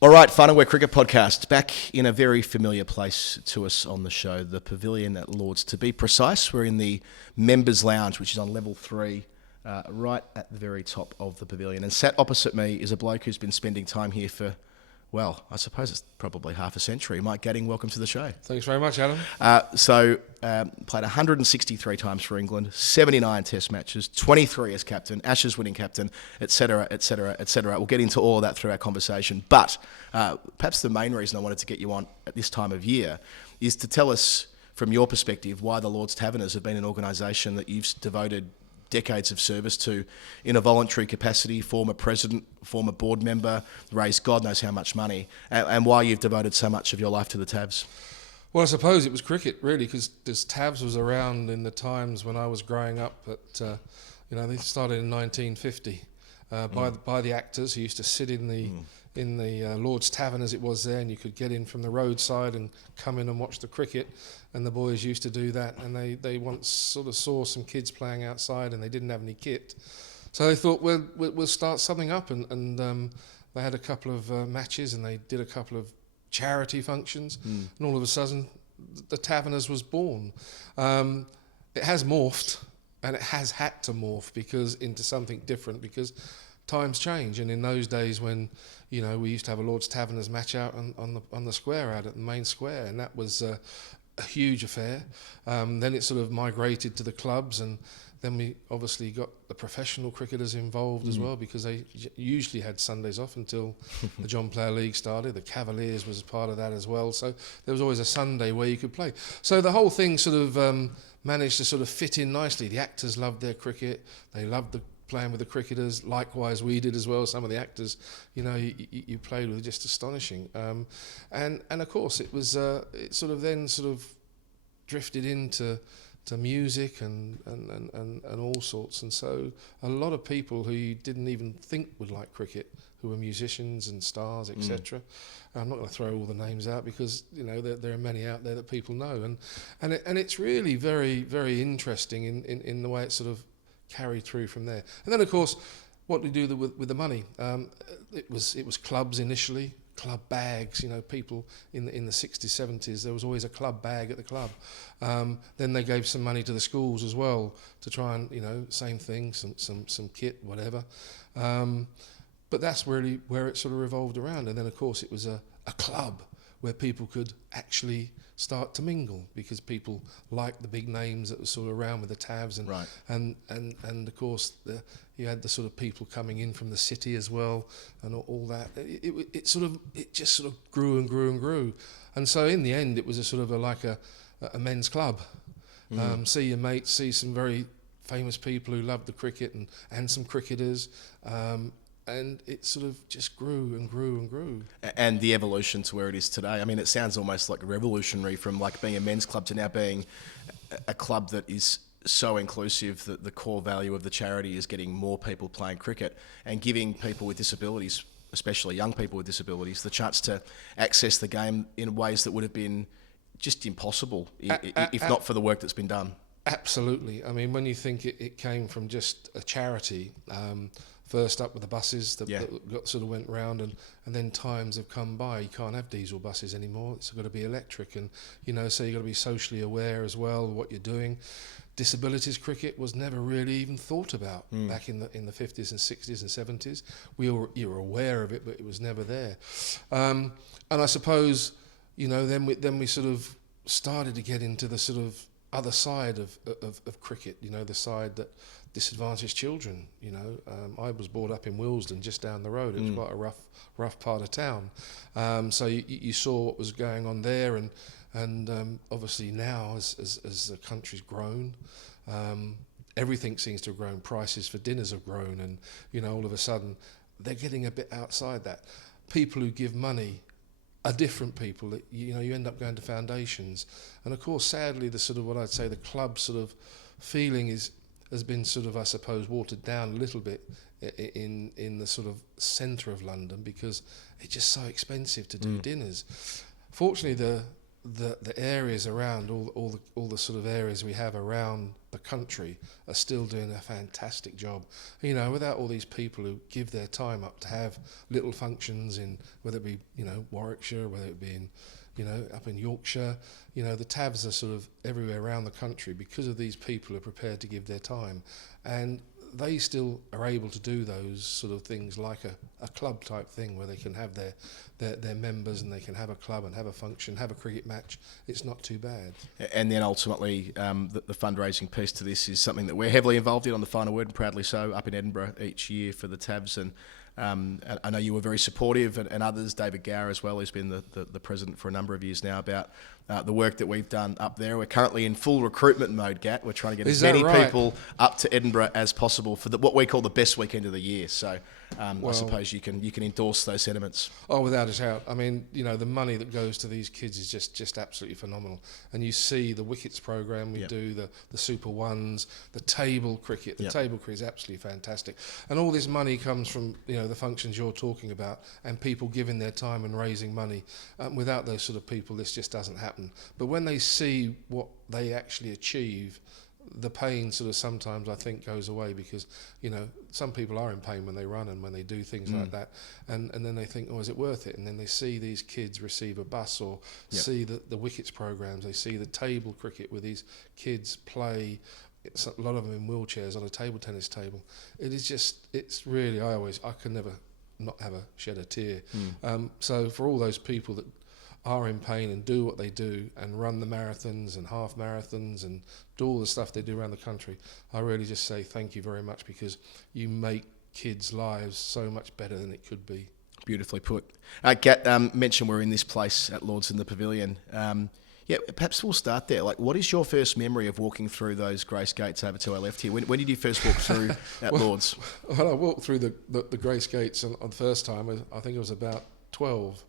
All right, Fun and Wear Cricket Podcast, back in a very familiar place to us on the show, the Pavilion at Lords. To be precise, we're in the Members Lounge, which is on level 3, right at the very top of the Pavilion. And sat opposite me is a bloke who's been spending time here for, well, I suppose it's probably half a century. Mike Gatting, welcome to the show. Thanks very much, Adam. Played 163 times for England, 79 test matches, 23 as captain, Ashes winning captain, etc., etc., etc. We'll get into all of that through our conversation. But perhaps the main reason I wanted to get you on at this time of year is to tell us, from your perspective, why the Lords Taverners have been an organisation that you've devoted decades of service to in a voluntary capacity, former president, former board member, raised God knows how much money, and why you've devoted so much of your life to the Tavs. Well, I suppose it was cricket, really, because Tavs was around in the times when I was growing up. They started in 1950 by the actors who used to sit in the Lord's Tavern, as it was there, and you could get in from the roadside and come in and watch the cricket. And the boys used to do that, and they once sort of saw some kids playing outside, and they didn't have any kit, so they thought we'll start something up, and they had a couple of matches, and they did a couple of charity functions, and all of a sudden the Taverners was born. It has morphed, and it has had to morph into something different, because times change. And in those days when we used to have a Lord's Taverners match out on the square, out at the main square, and that was a huge affair. Then it sort of migrated to the clubs, and then we obviously got the professional cricketers involved as well, because they usually had Sundays off until the John Player League started. The Cavaliers was part of that as well, so there was always a Sunday where you could play. So the whole thing sort of managed to sort of fit in nicely. The actors loved their cricket, they loved playing with the cricketers. Likewise, we did as well. Some of the actors, you played with, just astonishing. And of course, it was it sort of drifted into music and all sorts. And so a lot of people who you didn't even think would like cricket, who were musicians and stars, etc. I'm not going to throw all the names out, because there are many out there that people know, and it's really very, very interesting in the way it sort of carried through from there. And then, of course, what we do with the money, it was clubs initially, club bags. People in the 60s, 70s, there was always a club bag at the club. Then they gave some money to the schools as well to try and same thing, some kit, whatever. But that's really where it sort of revolved around. And then, of course, it was a club where people could actually start to mingle, because people liked the big names that were sort of around with the Tavs, and right. and of course you had the sort of people coming in from the city as well, and all that. It just sort of grew and grew and grew, and so in the end it was like a men's club. See your mates, see some very famous people who loved the cricket, and some cricketers. And it sort of just grew and grew and grew. And the evolution to where it is today. I mean, it sounds almost like revolutionary, from like being a men's club to now being a club that is so inclusive that the core value of the charity is getting more people playing cricket and giving people with disabilities, especially young people with disabilities, the chance to access the game in ways that would have been just impossible if not for the work that's been done. Absolutely. I mean, when you think it came from just a charity, first up with the buses that sort of went round, and then times have come by. You can't have diesel buses anymore. It's got to be electric, and so you've got to be socially aware as well of what you're doing. Disabilities cricket was never really even thought about back in the 50s and 60s and 70s. You were aware of it, but it was never there. And I suppose then we sort of started to get into the sort of other side of cricket. The side that disadvantaged children. I was brought up in Willesden, just down the road. It was quite a rough part of town. So you saw what was going on there, and obviously now as the country's grown, everything seems to have grown. Prices for dinners have grown, and all of a sudden they're getting a bit outside that. People who give money are different people. You end up going to foundations, and of course, sadly, the sort of what I'd say the club sort of feeling has been sort of, I suppose, watered down a little bit in the sort of centre of London, because it's just so expensive to do dinners. Fortunately, the areas around all the sort of areas we have around the country are still doing a fantastic job. You know, without all these people who give their time up to have little functions in, whether it be, you know, Warwickshire, whether it be in, you know, up in Yorkshire, you know, the TAVs are sort of everywhere around the country because of these people who are prepared to give their time, and they still are able to do those sort of things like a club type thing where they can have their members and they can have a club and have a function, have a cricket match. It's not too bad. And then ultimately the fundraising piece to this is something that we're heavily involved in on the Final Word, and proudly so, up in Edinburgh each year for the TAVs. And I know you were very supportive, and others, David Gower as well, who's been the president for a number of years now, about the work that we've done up there. We're currently in full recruitment mode, Gat. We're trying to get as many people up to Edinburgh as possible for what we call the best weekend of the year. So I suppose you can endorse those sentiments. Oh, without a doubt. I mean, you know, the money that goes to these kids is just absolutely phenomenal. And you see the Wickets program we do, the Super Ones, the table cricket. The table cricket is absolutely fantastic. And all this money comes from, you know, the functions you're talking about and people giving their time and raising money. Without those sort of people, this just doesn't happen. But when they see what they actually achieve, the pain sort of sometimes I think goes away, because, you know, some people are in pain when they run and when they do things like that, and then they think, oh, is it worth it? And then they see these kids receive a bus, or see the Wickets programs, they see the table cricket where these kids play, a lot of them in wheelchairs on a table tennis table. It is just, it's really, I can never not have a shed a tear. So for all those people that are in pain and do what they do and run the marathons and half marathons and do all the stuff they do around the country, I really just say thank you very much, because you make kids' lives so much better than it could be. Beautifully put. Gat mentioned we're in this place at Lords in the Pavilion. Perhaps we'll start there. Like, what is your first memory of walking through those Grace Gates over to our left here? When did you first walk through at Lords? Well, I walked through the Grace Gates on the first time. I think I was about 12.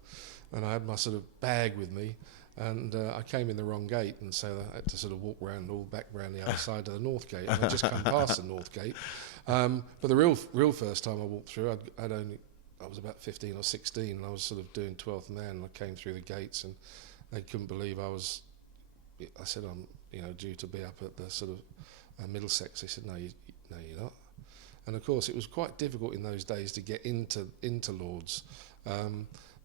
And I had my sort of bag with me, and I came in the wrong gate, and so I had to sort of walk back around the other side of the North Gate. And I just come past the North Gate. But the real first time I walked through, I was about 15 or 16, and I was sort of doing 12th man, and I came through the gates, and they couldn't believe I said, I'm, you know, due to be up at the sort of Middlesex. They said, no, you're not. And of course, it was quite difficult in those days to get into Lords.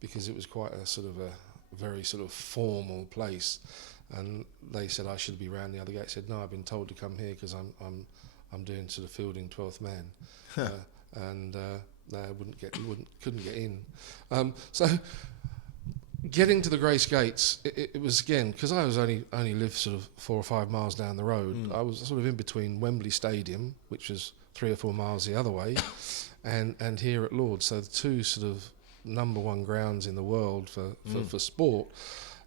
Because it was quite a sort of a very sort of formal place, and they said I should be round the other gate. I said, no, I've been told to come here because I'm doing sort of fielding 12th man, and no, couldn't get in. So getting to the Grace Gates, it was, again, because I was only lived sort of 4 or 5 miles down the road. I was sort of in between Wembley Stadium, which was 3 or 4 miles the other way, and here at Lords. So the two sort of number one grounds in the world for sport.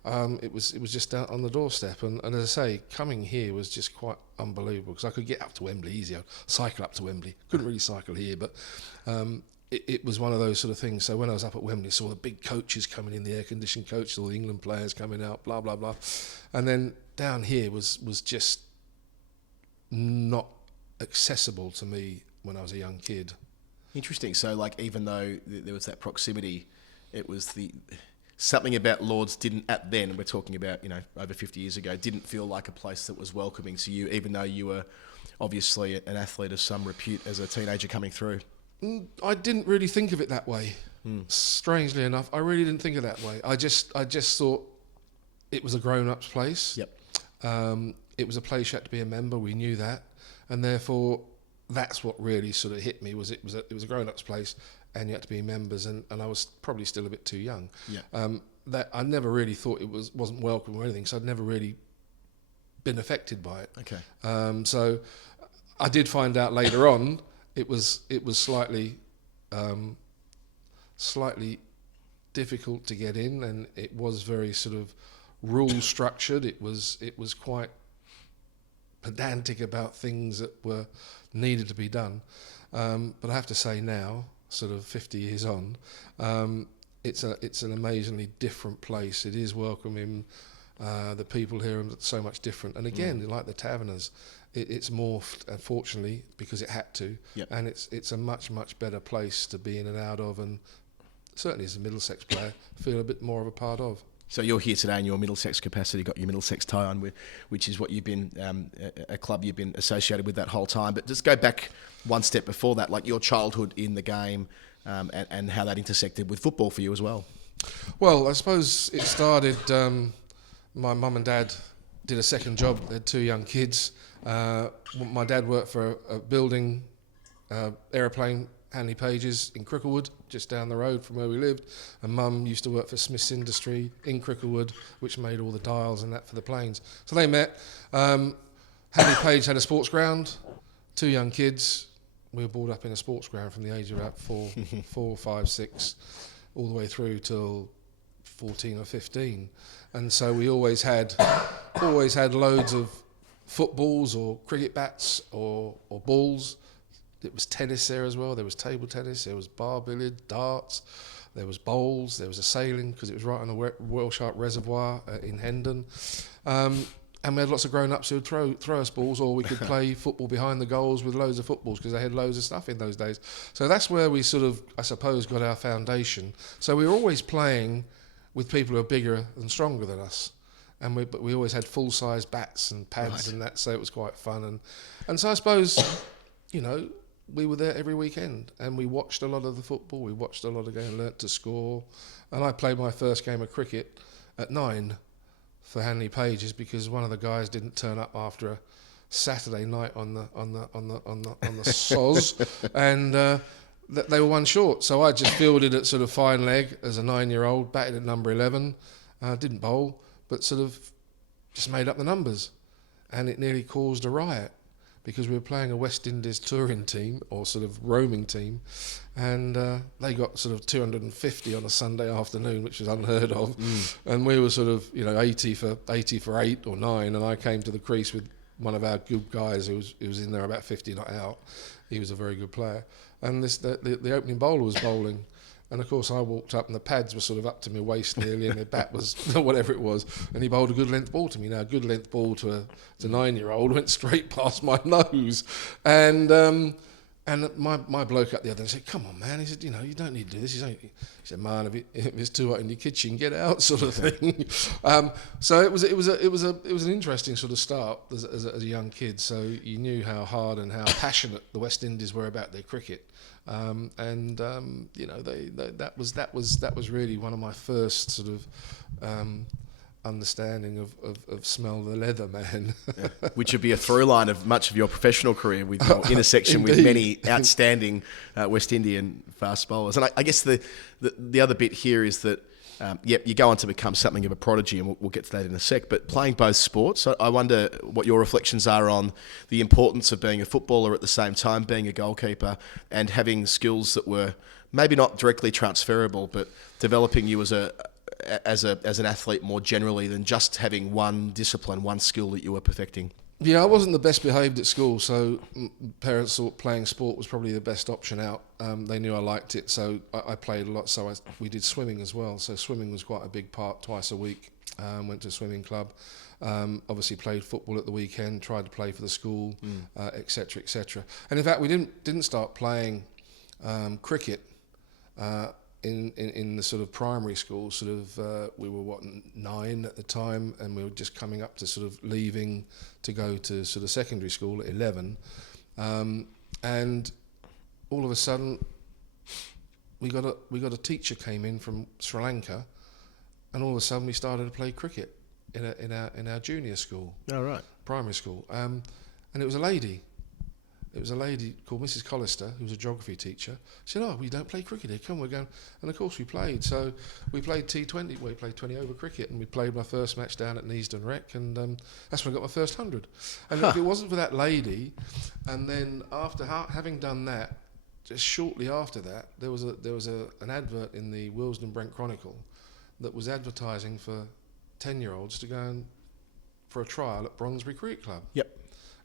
It was just out on the doorstep, and as I say, coming here was just quite unbelievable, because I could get up to Wembley easy. I'd cycle up to Wembley. Couldn't really cycle here, but it was one of those sort of things. So when I was up at Wembley, saw the big coaches coming in, the air-conditioned coaches, all the England players coming out, blah blah blah, and then down here was just not accessible to me when I was a young kid. Interesting. So, like, even though there was that proximity, it was something about Lords didn't, at then, we're talking about, you know, over 50 years ago, didn't feel like a place that was welcoming to you, even though you were obviously an athlete of some repute as a teenager coming through. I didn't really think of it that way. Strangely enough, I really didn't think of it that way. I just thought it was a grown-ups place. Yep. It was a place you had to be a member. We knew that, and therefore, that's what really sort of hit me. Was it was a grown-ups place, and you had to be members, and I was probably still a bit too young. Yeah. That I never really thought it wasn't welcome or anything, so I'd never really been affected by it. Okay. So I did find out later on it was slightly difficult to get in, and it was very sort of rule structured. It was quite pedantic about things that were needed to be done, but I have to say now, sort of 50 years on, it's an amazingly different place. It is welcoming. The people here are so much different, and again, like the Taverners, it's morphed, unfortunately, because it had to. Yep. And it's a much better place to be in and out of, and certainly as a Middlesex player, feel a bit more of a part of. So you're here today in your Middlesex capacity, got your Middlesex tie on, which is what you've been, a club you've been associated with that whole time. But just go back one step before that, like your childhood in the game and how that intersected with football for you as well. Well, I suppose it started, my mum and dad did a second job. They had 2 young kids. My dad worked for a building, aeroplane, Hanley Pages in Cricklewood, just down the road from where we lived, and Mum used to work for Smith's Industry in Cricklewood, which made all the dials and that for the planes. So they met. Hanley Page had a sports ground, 2 young kids. We were brought up in a sports ground from the age of about 4, 5, 6, all the way through till 14 or 15, and so we always had loads of footballs or cricket bats or balls. It was tennis there as well. There was table tennis, there was bar billiard, darts, there was bowls, there was a sailing because it was right on the Whale Shark Reservoir in Hendon. And we had lots of grown-ups who would throw us balls, or we could play football behind the goals with loads of footballs because they had loads of stuff in those days. So that's where we sort of, I suppose, got our foundation. So we were always playing with people who are bigger and stronger than us. But we always had full-size bats and pads and that, so it was quite fun. And so I suppose, we were there every weekend and we watched a lot of the football, we watched a lot of games, learnt to score. And I played my first game of cricket at 9 for Hanley Pages because one of the guys didn't turn up after a Saturday night on the soz, and they were one short. So I just fielded at sort of fine leg as a 9-year-old, batted at number 11, didn't bowl, but sort of just made up the numbers, and it nearly caused a riot because we were playing a West Indies touring team or sort of roaming team, and they got sort of 250 on a Sunday afternoon, which was unheard of, and we were sort of 80 for 8 or 9, and I came to the crease with one of our good guys who was in there about 50 not out. He was a very good player, and the opening bowler was bowling. And of course I walked up and the pads were sort of up to my waist nearly and the bat was whatever it was, and he bowled a good length ball to me. Now a good length ball to a 9-year-old went straight past my nose, and my bloke up the other end said, "Come on, man," he said, "you don't need to do this." He said, "Man, if it's too hot in your kitchen, get out," sort of thing. So it was an interesting sort of start as a young kid. So you knew how hard and how passionate the West Indies were about their cricket. That was really one of my first sort of understanding of Smell the Leather Man. Yeah. Which would be a through line of much of your professional career with your intersection with many outstanding West Indian fast bowlers. And I guess the other bit here is that you go on to become something of a prodigy, and we'll get to that in a sec, but playing both sports, I wonder what your reflections are on the importance of being a footballer at the same time, being a goalkeeper, and having skills that were maybe not directly transferable, but developing you as an athlete more generally than just having one discipline, one skill that you were perfecting. Yeah, I wasn't the best behaved at school, so parents thought playing sport was probably the best option out. They knew I liked it, so I played a lot. So we did swimming as well. So swimming was quite a big part, twice a week. Went to a swimming club. Obviously played football at the weekend, tried to play for the school, etc., etc. And in fact, we didn't start playing cricket in the sort of primary school. Sort of we were 9 at the time, and we were just coming up to sort of leaving to go to sort of secondary school at 11, and all of a sudden we got a teacher came in from Sri Lanka, and all of a sudden we started to play cricket in our junior school. Oh, right. Primary school, and it was a lady. It was a lady called Mrs. Collister, who was a geography teacher. She said, "Oh, we don't play cricket here. Come, we're going." And of course we played. So we played T20. We played 20 over cricket, and we played my first match down at Neasden Rec, and that's when I got my first 100. And if it wasn't for that lady, and then after having done that, just shortly after that, there was an advert in the Willesden Brent Chronicle that was advertising for 10-year-olds to go and for a trial at Bronsbury Cricket Club. Yep.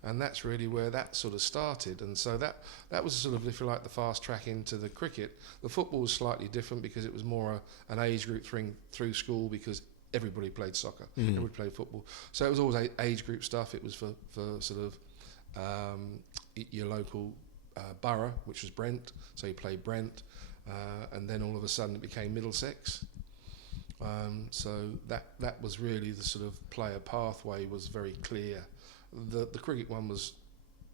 And that's really where that sort of started. And so that was sort of, if you like, the fast track into the cricket. The football was slightly different because it was more an age group through school, because everybody played soccer, everybody played football. So it was always age group stuff. It was for sort of your local borough, which was Brent. So you played Brent, and then all of a sudden it became Middlesex. So that was really the sort of player pathway was very clear. The cricket one was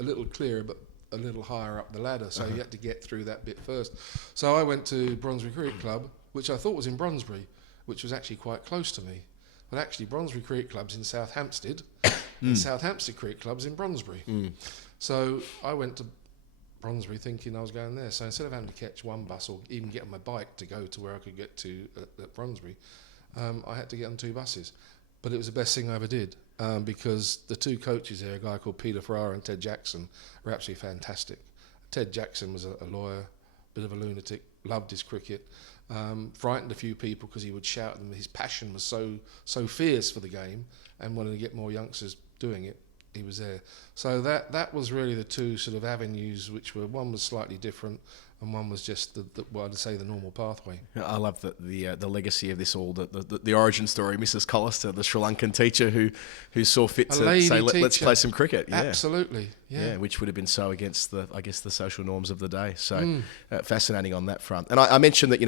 a little clearer, but a little higher up the ladder, so you had to get through that bit first. So I went to Bronsbury Cricket Club, which I thought was in Bronsbury, which was actually quite close to me. But actually, Bronsbury Cricket Club's in South Hampstead, and South Hampstead Cricket Club's in Bronsbury. So I went to Bronsbury thinking I was going there. So instead of having to catch one bus or even get on my bike to go to where I could get to at Bronsbury, I had to get on 2 buses. But it was the best thing I ever did, because the 2 coaches there, a guy called Peter Ferrara and Ted Jackson, were absolutely fantastic. Ted Jackson was a lawyer, bit of a lunatic, loved his cricket, frightened a few people because he would shout at them. His passion was so fierce for the game, and wanted to get more youngsters doing it. He was there. So that was really the 2 sort of avenues, which were, one was slightly different and one was just what I'd say the normal pathway. I love the legacy of this all, the origin story. Mrs. Collister, the Sri Lankan teacher who saw fit to say, let's play some cricket. Yeah. Absolutely, yeah. Which would have been so against the social norms of the day. So fascinating on that front. And I mentioned that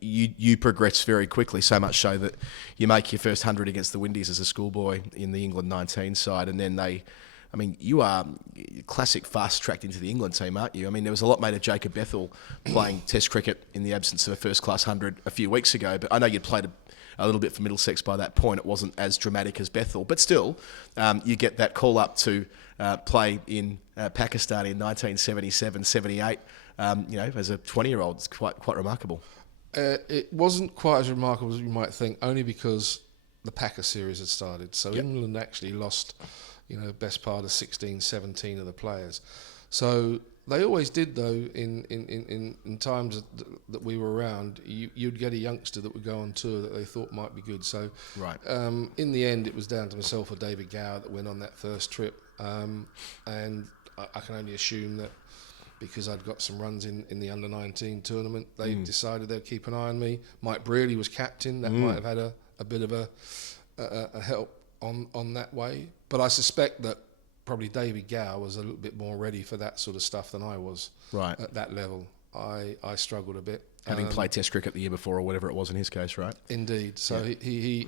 you progress very quickly, so much so that you make your first 100 against the Windies as a schoolboy in the England 19 side, and then you are classic fast-tracked into the England team, aren't you? I mean, there was a lot made of Jacob Bethel playing Test cricket in the absence of a first-class 100 a few weeks ago, but I know you'd played a little bit for Middlesex by that point. It wasn't as dramatic as Bethel, but still, you get that call-up to play in Pakistan in 1977-78, as a 20-year-old. It's quite remarkable. It wasn't quite as remarkable as you might think, only because the Packer series had started. So England actually lost... best part of 16, 17 of the players. So they always did, though, in times that we were around, you'd get a youngster that would go on tour that they thought might be good. So right. In the end, it was down to myself or David Gower that went on that first trip. And I can only assume that because I'd got some runs in the under-19 tournament, they decided they'd keep an eye on me. Mike Brearley was captain. That might have had a bit of a help on that way, but I suspect that probably David Gower was a little bit more ready for that sort of stuff than I was. Right. At that level. I struggled a bit, having played Test cricket the year before or whatever it was in his case, right? Indeed. So he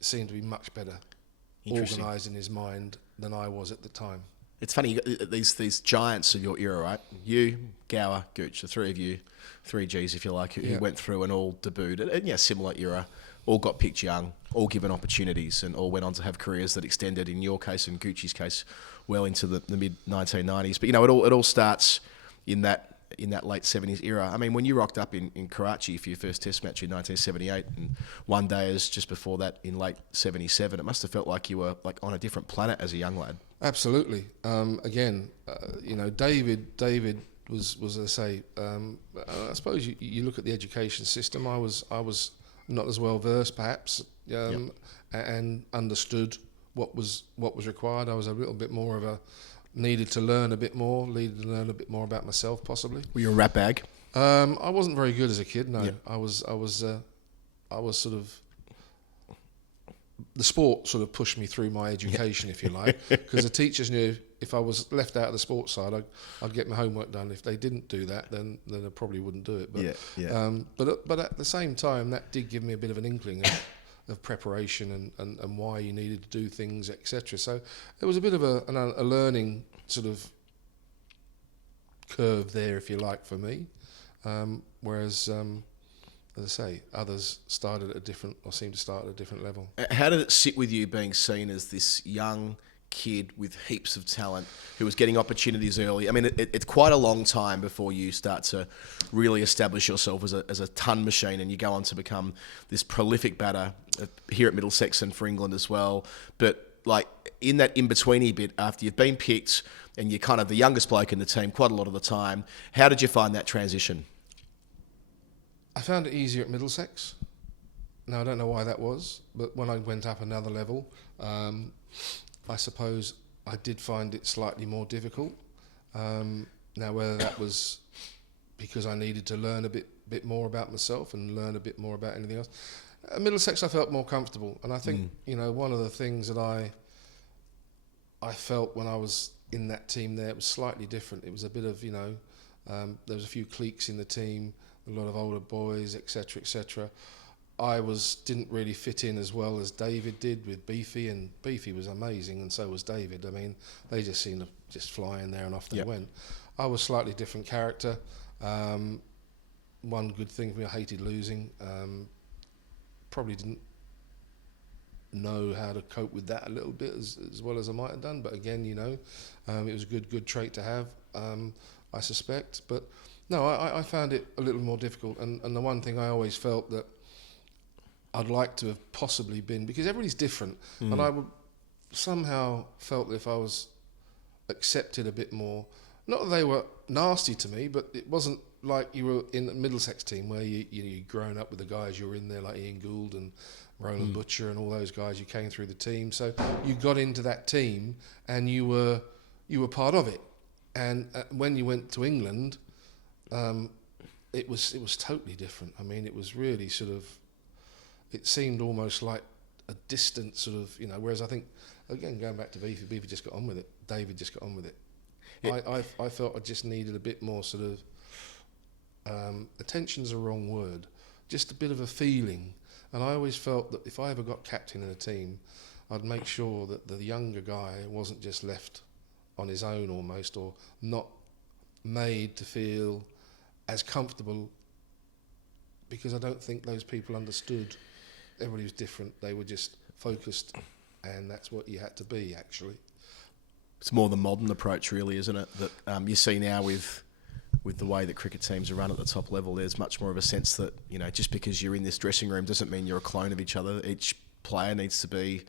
seemed to be much better organised in his mind than I was at the time. It's funny, you got these giants of your era, right? You, Gower, Gooch, the 3 of you, 3 Gs if you like, who went through and all debuted, and similar era. All got picked young, all given opportunities, and all went on to have careers that extended, in your case and Gucci's case, well into the mid-1990s. But, it all starts in that late 70s era. I mean, when you rocked up in Karachi for your first Test match in 1978, and one day is just before that in late 77, it must have felt like you were on a different planet as a young lad. Absolutely. David was, as I say, I suppose you look at the education system. I was not as well versed, perhaps, and understood what was required. I was a little bit more needed to learn a bit more about myself, possibly. Were you a rat bag? I wasn't very good as a kid. No, I was sort of. The sport sort of pushed me through my education, if you like, because the teachers knew if I was left out of the sports side, I'd get my homework done. If they didn't do that, then I probably wouldn't do it. But but at the same time, that did give me a bit of an inkling of preparation and why you needed to do things, etc. So there was a bit of a learning sort of curve there, if you like, for me. Whereas, as I say, others started seemed to start at a different level. How did it sit with you being seen as this young kid with heaps of talent who was getting opportunities early? I mean, it's quite a long time before you start to really establish yourself as a ton machine, and you go on to become this prolific batter here at Middlesex and for England as well. But in that in-betweeny bit, after you've been picked and you're kind of the youngest bloke in the team quite a lot of the time, how did you find that transition? I found it easier at Middlesex. Now, I don't know why that was, but when I went up another level, I suppose I did find it slightly more difficult. Now, whether that was because I needed to learn a bit more about myself and learn a bit more about anything else. At Middlesex, I felt more comfortable, and I think one of the things that I felt when I was in that team there, it was slightly different. It was a bit of there was a few cliques in the team, a lot of older boys, etc., etc. didn't really fit in as well as David did with Beefy, and Beefy was amazing, and so was David. I mean, they just seemed to just fly in there and off they went. I was slightly different character. One good thing for me, I hated losing. Probably didn't know how to cope with that a little bit as well as I might have done. But again, you know, it was a good trait to have, I suspect. But no, I found it a little more difficult. And the one thing I always felt that I'd like to have possibly been, because everybody's different, and I would somehow felt that if I was accepted a bit more, not that they were nasty to me, but it wasn't like you were in the Middlesex team where you'd grown up with the guys you were in there, like Ian Gould and Roland Butcher and all those guys. You came through the team, so you got into that team and you were part of it. And when you went to England, it was totally different. I mean, it was really sort of, it seemed almost like a distant sort of, you know. Whereas I think, again, going back to Beefy just got on with it. David just got on with it. I felt I just needed a bit more sort of, attention's a wrong word, just a bit of a feeling. And I always felt that if I ever got captain in a team, I'd make sure that the younger guy wasn't just left on his own almost, or not made to feel as comfortable, because I don't think those people understood. Everybody was different. They were just focused, and that's what you had to be, actually. It's more the modern approach, really, isn't it? That you see now with the way that cricket teams are run at the top level. There's much more of a sense that, you know, just because you're in this dressing room doesn't mean you're a clone of each other. Each player needs to be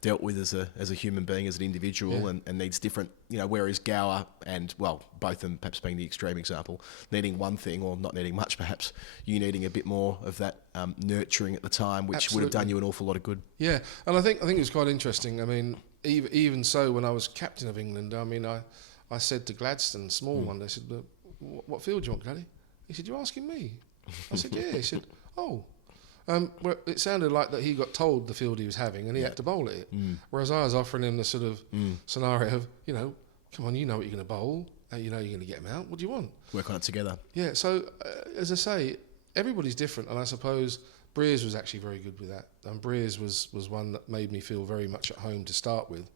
dealt with as a human being, as an individual, and needs different, you know, whereas Gower and, well, both of them perhaps being the extreme example, needing one thing or not needing much perhaps, you needing a bit more of that nurturing at the time, which would have done you an awful lot of good. Yeah, and I think it was quite interesting. I mean, even so, when I was captain of England, I mean, I said to Gladstone, small one day, I said, what field do you want, Gladdy? He said, you're asking me? I said, yeah. He said, oh. Well, it sounded like that he got told the field he was having and he had to bowl at it. Whereas I was offering him the sort of scenario of, you know, come on, you know what you're going to bowl. You know you're going to get him out. What do you want? Work on it together. Yeah, so as I say, everybody's different. And I suppose Brears was actually very good with that. And Brears was one that made me feel very much at home to start with.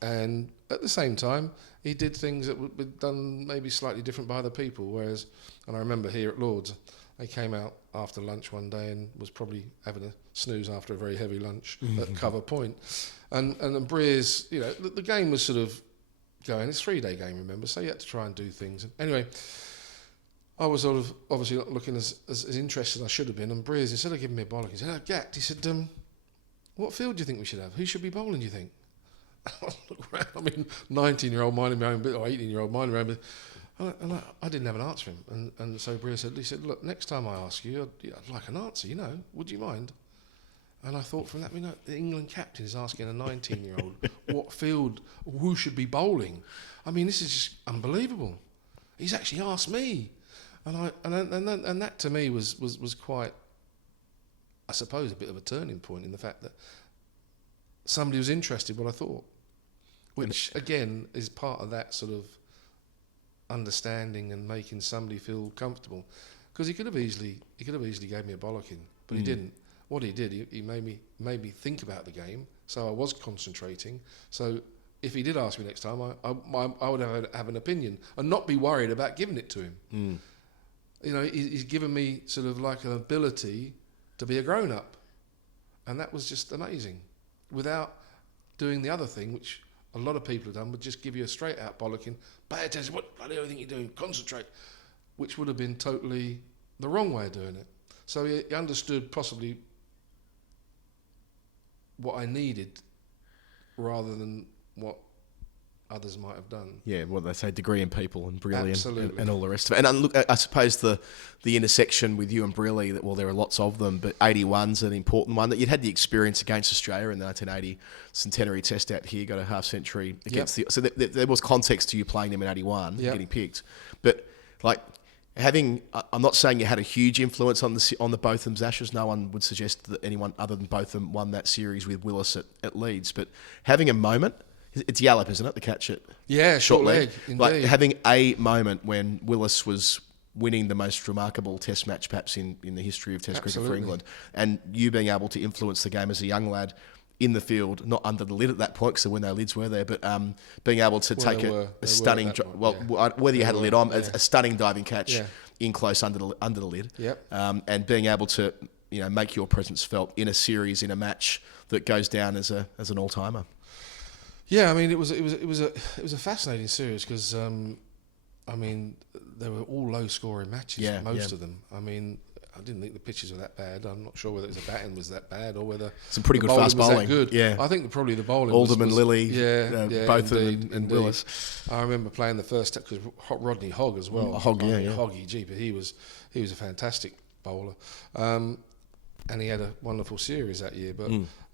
And at the same time, he did things that would be done maybe slightly different by other people. Whereas, and I remember here at Lord's, they came out after lunch one day and was probably having a snooze after a very heavy lunch at cover point. And Brears, you know, the game was sort of going. It's a 3-day game, remember, so you had to try and do things. And anyway, I was sort of obviously not looking as interested as I should have been. And Brears, instead of giving me a bollock, he said, "Oh, Gact," he said, "what field do you think we should have? Who should be bowling, do you think?" I look around, I mean, 19-year-old minding my own bit, or 18-year-old minding my own bit. And I didn't have an answer for him. And so Brear said, look, next time I ask you, I'd like an answer, you know, would you mind? And I thought from that, you know, the England captain is asking a 19-year-old what field, who should be bowling. I mean, this is just unbelievable. He's actually asked me. And that to me was quite, I suppose, a bit of a turning point in the fact that somebody was interested in what I thought, which again is part of that sort of understanding and making somebody feel comfortable, because he could have easily gave me a bollocking, but he didn't. What he did, he made me think about the game, so I was concentrating. So if he did ask me next time, I would have an opinion and not be worried about giving it to him. You know, he's given me sort of like an ability to be a grown up, and that was just amazing, without doing the other thing, which a lot of people have done, would just give you a straight out bollocking, pay attention, what bloody hell do you think you're doing, concentrate, which would have been totally the wrong way of doing it. So he understood possibly what I needed rather than what others might have done. Yeah, well, they say degree in people and Brearley and all the rest of it. And look, I suppose the intersection with you and Brearley, that, well, there are lots of them, but 81's an important one, that you'd had the experience against Australia in the 1980 centenary test out here, got a half century against so there was context to you playing them in 81, getting picked. But like having, I'm not saying you had a huge influence on the Botham's Ashes. No one would suggest that anyone other than Botham won that series with Willis at Leeds. But having a moment, it's Yallop, isn't it, the catch it? Yeah, short leg. Like having a moment when Willis was winning the most remarkable Test match perhaps in the history of Test cricket for Absolutely. England, and you being able to influence the game as a young lad in the field, not under the lid at that point, because when no lids were there, but being able to take a stunning, whether you had a lid on, a stunning diving catch in close under the lid, and being able to make your presence felt in a series, in a match that goes down as an all timer. Yeah, I mean, it was a fascinating series because I mean, they were all low scoring matches, most of them. I mean, I didn't think the pitches were that bad. I'm not sure whether it was the batting was that bad or whether some pretty good fast bowling. Good. Yeah, I think probably the bowling. Alderman, Lilly, both indeed, of them, and Willis. I remember playing the first because Rodney Hogg as well. Hoggy, gee, but he was a fantastic bowler, and he had a wonderful series that year. But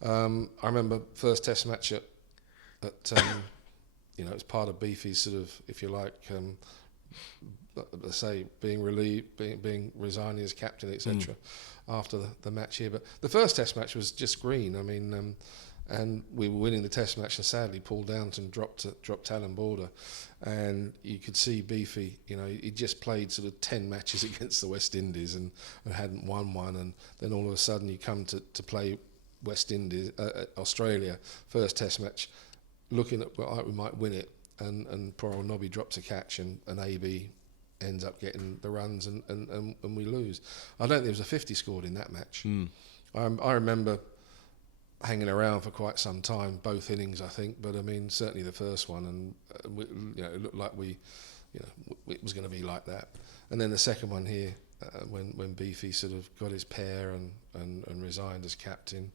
I remember first Test match at it was part of Beefy's sort of, if you like. Let's say being relieved, being resigning as captain, etc. After the match here, but the first Test match was just green. I mean, and we were winning the Test match, and sadly Paul Downton dropped Alan Border, and you could see Beefy. He just played sort of 10 matches against the West Indies and hadn't won one, and then all of a sudden you come to play West Indies, Australia, first Test match, looking at like we might win it, and poor old Nobby drops a catch, and AB ends up getting the runs, and we lose. I don't think there was a 50 scored in that match. I remember hanging around for quite some time, both innings, I think, but I mean certainly the first one, and it looked like it was going to be like that. And then the second one here, when Beefy sort of got his pair and resigned as captain,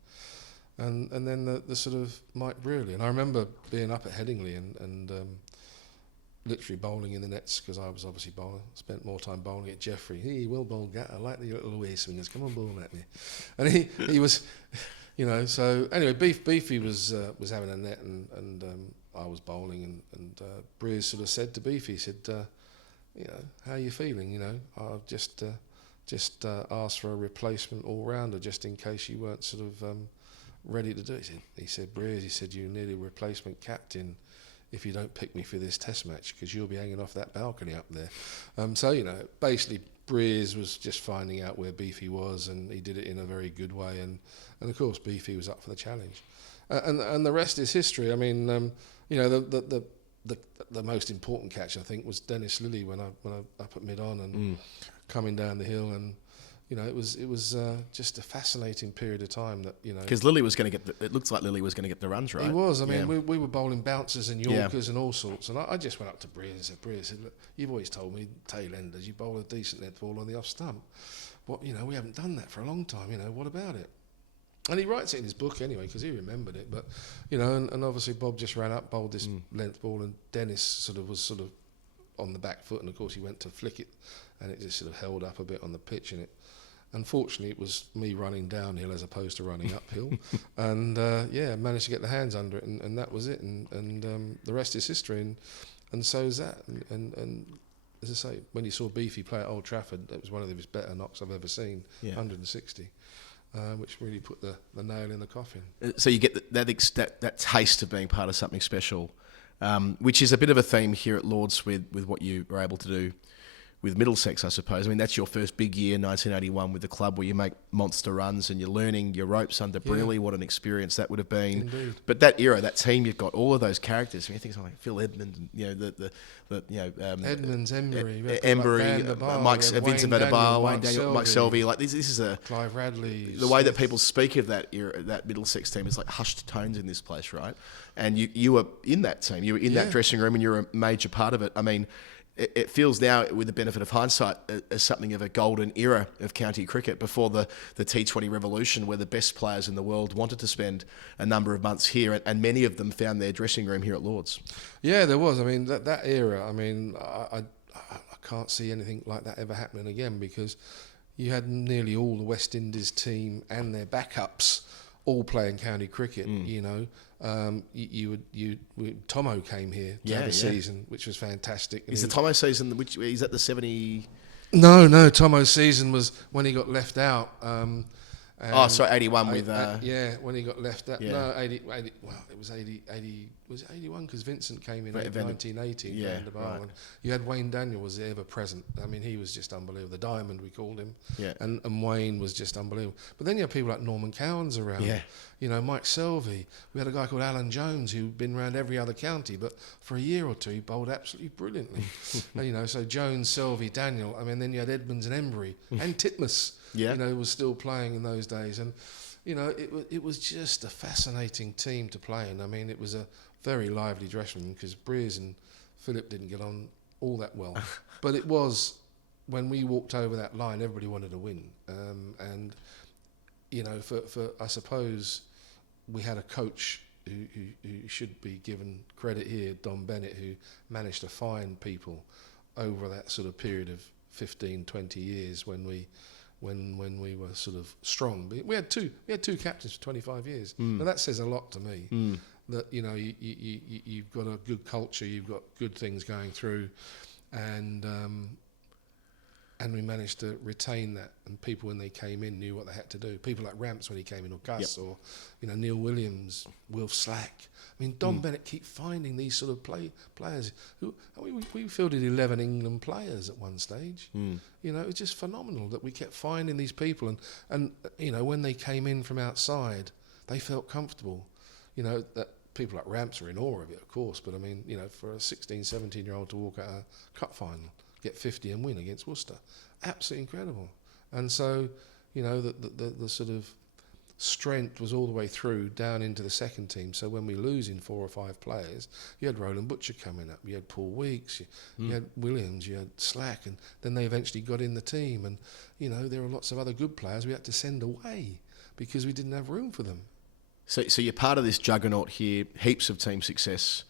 and then the sort of Mike Brearley, and I remember being up at Headingley and literally bowling in the nets, because I was obviously bowling. Spent more time bowling at Jeffrey. He will bowl Gat. I like the little away swingers. Come on, bowl at me. And he was, So anyway, Beefy was having a net, and I was bowling, and Breers sort of said to Beefy, he said, how are you feeling? I've just asked for a replacement all rounder just in case you weren't sort of ready to do it. He said, Breers, you're nearly a replacement captain if you don't pick me for this Test match, because you'll be hanging off that balcony up there. Basically Breers was just finding out where Beefy was, and he did it in a very good way, and of course Beefy was up for the challenge, and the rest is history. I mean, the most important catch I think was Dennis Lilly when I up at mid-on and coming down the hill, and it was just a fascinating period of time that because Lilly was going to get it looks like Lilly was going to get the runs, right? He was. I mean, we were bowling bouncers and Yorkers and all sorts, and I just went up to Breers and said, Breers, look, you've always told me tail enders you bowl a decent net ball on the off stump. What we haven't done that for a long time. What about it? And he writes it in his book anyway, because he remembered it. But and obviously Bob just ran up, bowled this length ball, and Dennis was on the back foot, and of course he went to flick it, and it just sort of held up a bit on the pitch, and it. Unfortunately, it was me running downhill as opposed to running uphill, and managed to get the hands under it, and that was it, and the rest is history, and so is that. And as I say, when you saw Beefy play at Old Trafford, that was one of his better knocks I've ever seen, 160, which really put the nail in the coffin. So you get that taste of being part of something special, which is a bit of a theme here at Lords with what you were able to do with Middlesex, I suppose. I mean, that's your first big year, 1981, with the club, where you make monster runs and you're learning your ropes under Brearley. What an experience that would have been. Indeed. But that era, that team, you've got all of those characters. I mean, things like Phil Edmund, Edmonds, Embury, Mike Vincent Vanderbilt, Wayne Daniel, Mike Selvey. Like this is Clive Radley. The way that people speak of that era, that Middlesex team, is like hushed tones in this place, right? And you were in that team. You were in that dressing room, and you're a major part of it. I mean, it feels now, with the benefit of hindsight, as something of a golden era of county cricket before the T20 revolution, where the best players in the world wanted to spend a number of months here, and many of them found their dressing room here at Lords. Yeah, there was. I mean, that era, I mean, I can't see anything like that ever happening again, because you had nearly all the West Indies team and their backups all playing county cricket, Tomo came here to have a season, which was fantastic. Is the Tomo season, which is that the 70? No, Tomo's season was when he got left out, And 81 with... when he got left out. Yeah. No, 80, well, it was 80, was it 81? Because Vincent came in 1980 yeah, and right. you had Wayne Daniel was ever present. I mean, he was just unbelievable. The Diamond, we called him. Yeah. And Wayne was just unbelievable. But then you have people like Norman Cowan's around. Yeah. You know, Mike Selvey. We had a guy called Alan Jones who'd been around every other county, but for a year or two he bowled absolutely brilliantly. And, you know, so Jones, Selvey, Daniel. I mean, then you had Edmonds and Embry and Titmus. Yeah. You know, was still playing in those days. And, you know, it was just a fascinating team to play in. I mean, it was a very lively dressing room because Breers and Philip didn't get on all that well. But it was, when we walked over that line, everybody wanted to win. And, you know, for I suppose we had a coach who should be given credit here, Don Bennett, who managed to find people over that sort of period of 15, 20 years when we were sort of strong. But we had two captains for 25 years. Now that says a lot to me. That, you know, you've got a good culture, you've got good things going through, and we managed to retain that. And people, when they came in, knew what they had to do. People like Ramps when he came in, or Gus, or, you know, Neil Williams, Wilf Slack. I mean, Don Bennett keep finding these sort of players. Who, I mean, we fielded 11 England players at one stage. You know, it's just phenomenal that we kept finding these people. And you know, when they came in from outside, they felt comfortable. You know, that people like Ramps are in awe of it, of course. But I mean, you know, for a 16, 17-year-old to walk out a cup final, get 50 and win against Worcester, absolutely incredible. And so, you know, the sort of strength was all the way through down into the second team. So when we lose in 4 or 5 players, you had Roland Butcher coming up, you had Paul Weeks, you had Williams, you had Slack, and then they eventually got in the team. And, you know, there were lots of other good players we had to send away because we didn't have room for them. So you're part of this juggernaut here, heaps of team success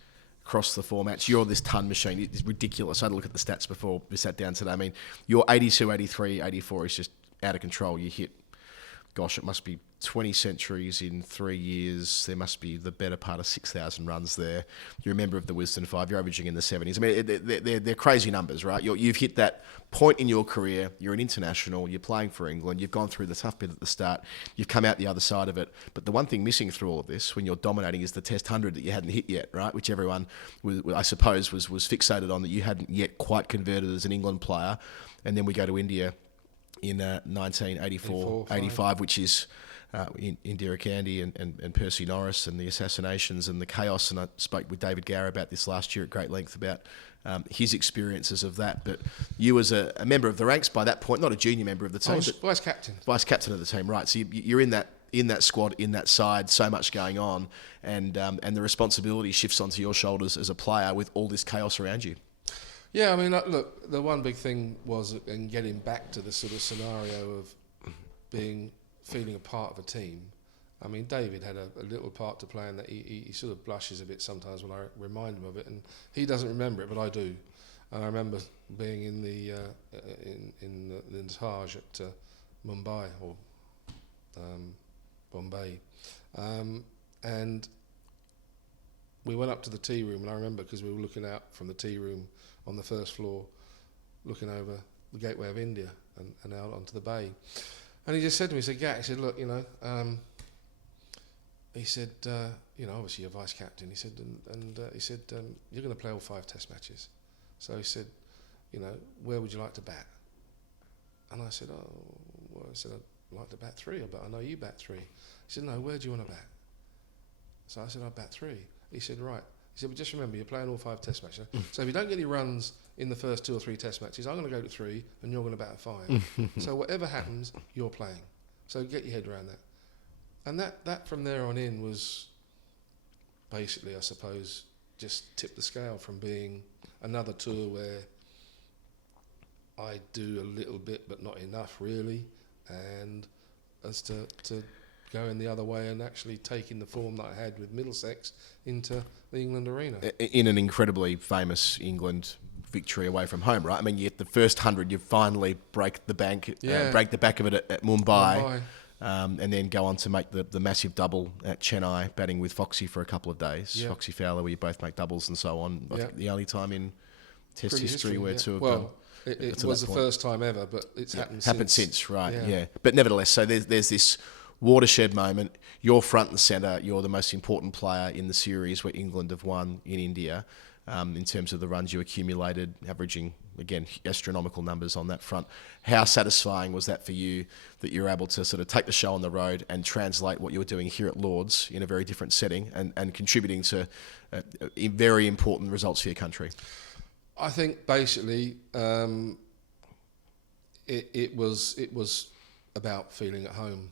across the formats. You're this ton machine. It's ridiculous. I had to look at the stats before we sat down today. I mean, your 82, 83, 84 is just out of control. You hit, gosh, it must be 20 centuries in 3 years. There must be the better part of 6,000 runs there. You're a member of the Wisden Five. You're averaging in the 70s. I mean, they're crazy numbers, right? You've hit that point in your career. You're an international. You're playing for England. You've gone through the tough bit at the start. You've come out the other side of it. But the one thing missing through all of this, when you're dominating, is the Test 100 that you hadn't hit yet, right? Which everyone, I suppose, was fixated on, that you hadn't yet quite converted as an England player. And then we go to India in 1984, 85, which is... Indira Gandhi and Percy Norris and the assassinations and the chaos. And I spoke with David Gower about this last year at great length about his experiences of that. But you as a member of the ranks by that point, not a junior member of the team, but vice captain. Vice captain of the team, right? So you're in that squad, in that side, so much going on, and the responsibility shifts onto your shoulders as a player with all this chaos around you. Yeah, I mean, look, the one big thing was, and getting back to the sort of scenario of feeling a part of a team. I mean, David had a little part to play in that. He sort of blushes a bit sometimes when I remind him of it, and he doesn't remember it, but I do. And I remember being in the Taj at Mumbai or Bombay, and we went up to the tea room, and I remember because we were looking out from the tea room on the first floor, looking over the gateway of India and out onto the bay. And he just said to me, he said, Gat, he said, look, you know, he said, you know, obviously you're vice captain. He said, and he said, you're going to play all 5 Test matches. So he said, you know, where would you like to bat? And I said, I'd like to bat 3, but I know you bat 3. He said, no, where do you want to bat? So I said, I'd bat 3. He said, right. He said, but just remember, you're playing all 5 Test matches. So if you don't get any runs in the first 2 or 3 Test matches, I'm going to go to 3 and you're going to bat at 5. So whatever happens, you're playing. So get your head around that. And that from there on in was basically, I suppose, just tipped the scale from being another tour where I do a little bit but not enough really, and as to go in the other way and actually taking the form that I had with Middlesex into the England arena. In an incredibly famous England victory away from home, right? I mean, you get the first 100, you finally break the bank, break the back of it at Mumbai. And then go on to make the massive double at Chennai, batting with Foxy for a couple of days. Foxy Fowler, where you both make doubles and so on. I think the only time in Test history where two have done. It was the first time ever, but it's happened since. Happened since, right? Yeah. But nevertheless, so there's this watershed moment. You're front and centre. You're the most important player in the series where England have won in India, in terms of the runs you accumulated, averaging, again, astronomical numbers on that front. How satisfying was that for you, that you were able to sort of take the show on the road and translate what you were doing here at Lord's in a very different setting and contributing to very important results for your country? I think basically it was about feeling at home,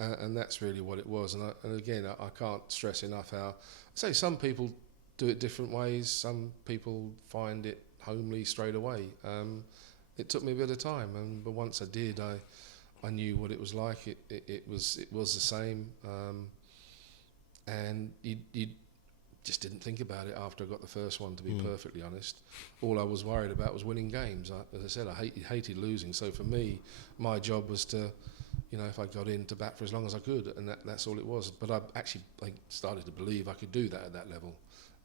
and that's really what it was. And again, I can't stress enough how, I say, some people do it different ways. Some people find it homely straight away. It took me a bit of time, but once I did, I knew what it was like. It was the same, and you just didn't think about it after I got the first one, to be perfectly honest. All I was worried about was winning games. As I said, I hated losing. So for me, my job was to, if I got in, to bat for as long as I could, and that's all it was. But I actually started to believe I could do that at that level.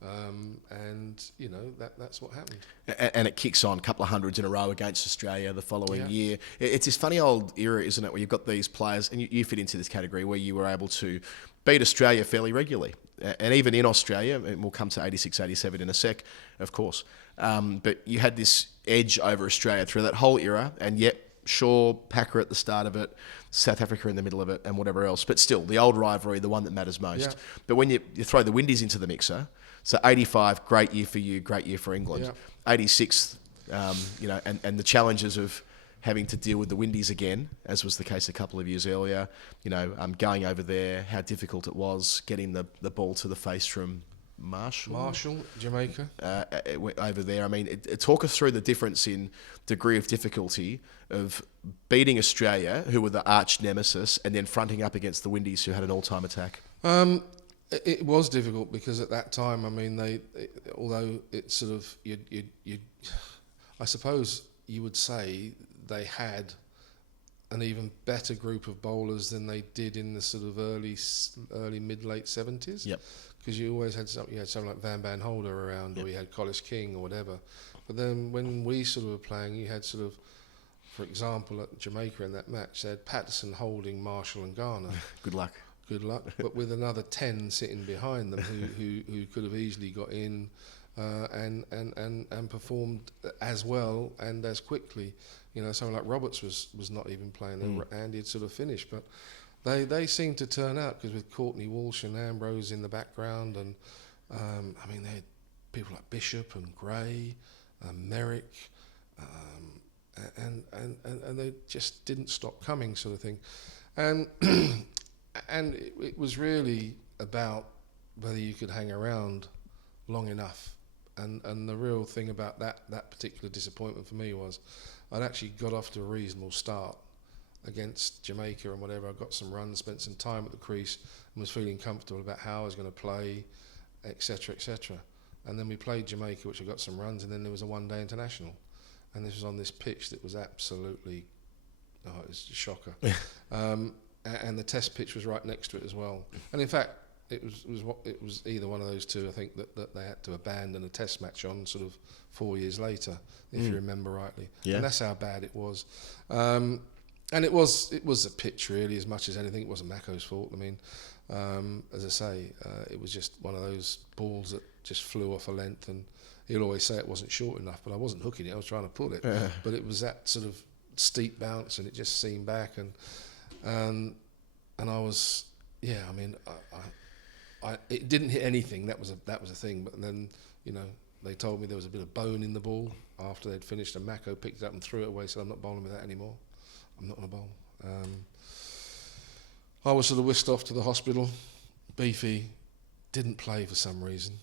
And that's what happened. And it kicks on, a couple of hundreds in a row against Australia the following year. It's this funny old era, isn't it, where you've got these players, and you fit into this category, where you were able to beat Australia fairly regularly. And even in Australia, and we'll come to 86, 87 in a sec, of course. But you had this edge over Australia through that whole era, and yet, sure, Packer at the start of it, South Africa in the middle of it, and whatever else. But still, the old rivalry, the one that matters most. Yeah. But when you throw the Windies into the mixer, so 85, great year for you, great year for England. Yeah. 86, and the challenges of having to deal with the Windies again, as was the case a couple of years earlier. Going over there, how difficult it was, getting the ball to the face from Marshall, Jamaica. Over there. I mean, talk us through the difference in degree of difficulty of beating Australia, who were the arch nemesis, and then fronting up against the Windies, who had an all-time attack. It was difficult because at that time, I mean, although it's sort of, I suppose you would say they had an even better group of bowlers than they did in the sort of early mid-late 70s. Yep. Because you always had someone like Van Holder around, or you had Collis King or whatever. But then when we sort of were playing, you had sort of, for example, at Jamaica in that match, they had Patterson, Holding, Marshall and Garner. Good luck. But with another 10 sitting behind them who could have easily got in and performed as well and as quickly. Someone like Roberts was not even playing, and he'd sort of finished. But they seemed to turn out, because with Courtney Walsh and Ambrose in the background, and they had people like Bishop and Gray, Merrick, and they just didn't stop coming, sort of thing. And it was really about whether you could hang around long enough. And the real thing about that particular disappointment for me was I'd actually got off to a reasonable start against Jamaica and whatever. I got some runs, spent some time at the crease, and was feeling comfortable about how I was going to play, etc., etc. And then we played Jamaica, which I got some runs, and then there was a one-day international. And this was on this pitch that was absolutely, it was a shocker. And the test pitch was right next to it as well. And in fact, it was either one of those two, I think, that they had to abandon a test match on sort of 4 years later, if you remember rightly. Yeah. And that's how bad it was. And it was a pitch, really, as much as anything. It wasn't Mako's fault. I mean, as I say, it was just one of those balls that just flew off a length, and he'll always say it wasn't short enough, but I wasn't hooking it, I was trying to pull it. But it was that sort of steep bounce, and it just seemed back, and I was, it didn't hit anything. That was a thing. But then, they told me there was a bit of bone in the ball after they'd finished, and Mako picked it up and threw it away. Said, "I'm not bowling with that anymore. I'm not going to bowl." I was sort of whisked off to the hospital. Beefy didn't play for some reason.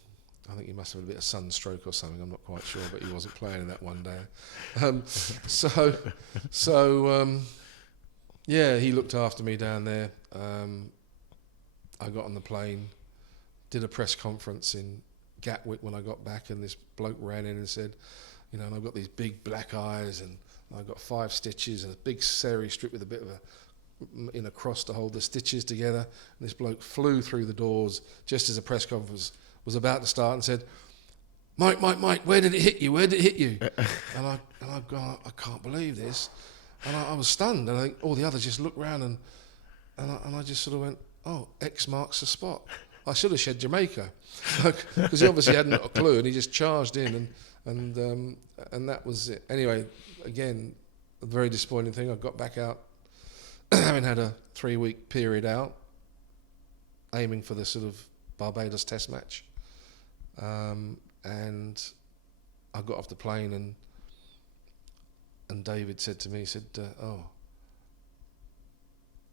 I think he must have had a bit of sunstroke or something. I'm not quite sure, but he wasn't playing in that one day. He looked after me down there. I got on the plane, did a press conference in Gatwick when I got back, and this bloke ran in and said, and I've got these big black eyes, and I've got 5 stitches and a big seri strip with a bit of a cross to hold the stitches together. And this bloke flew through the doors just as the press conference was about to start and said, Mike, where did it hit you? And I've gone, I can't believe this. And I was stunned, and I think all the others just looked round, and and I just sort of went, oh, X marks the spot. I should have said Jamaica, because he obviously hadn't got a clue, and he just charged in, and that was it. Anyway, again, a very disappointing thing. I got back out, having had a 3-week period out, aiming for the sort of Barbados Test match, and I got off the plane, and David said to me, he said, "Oh,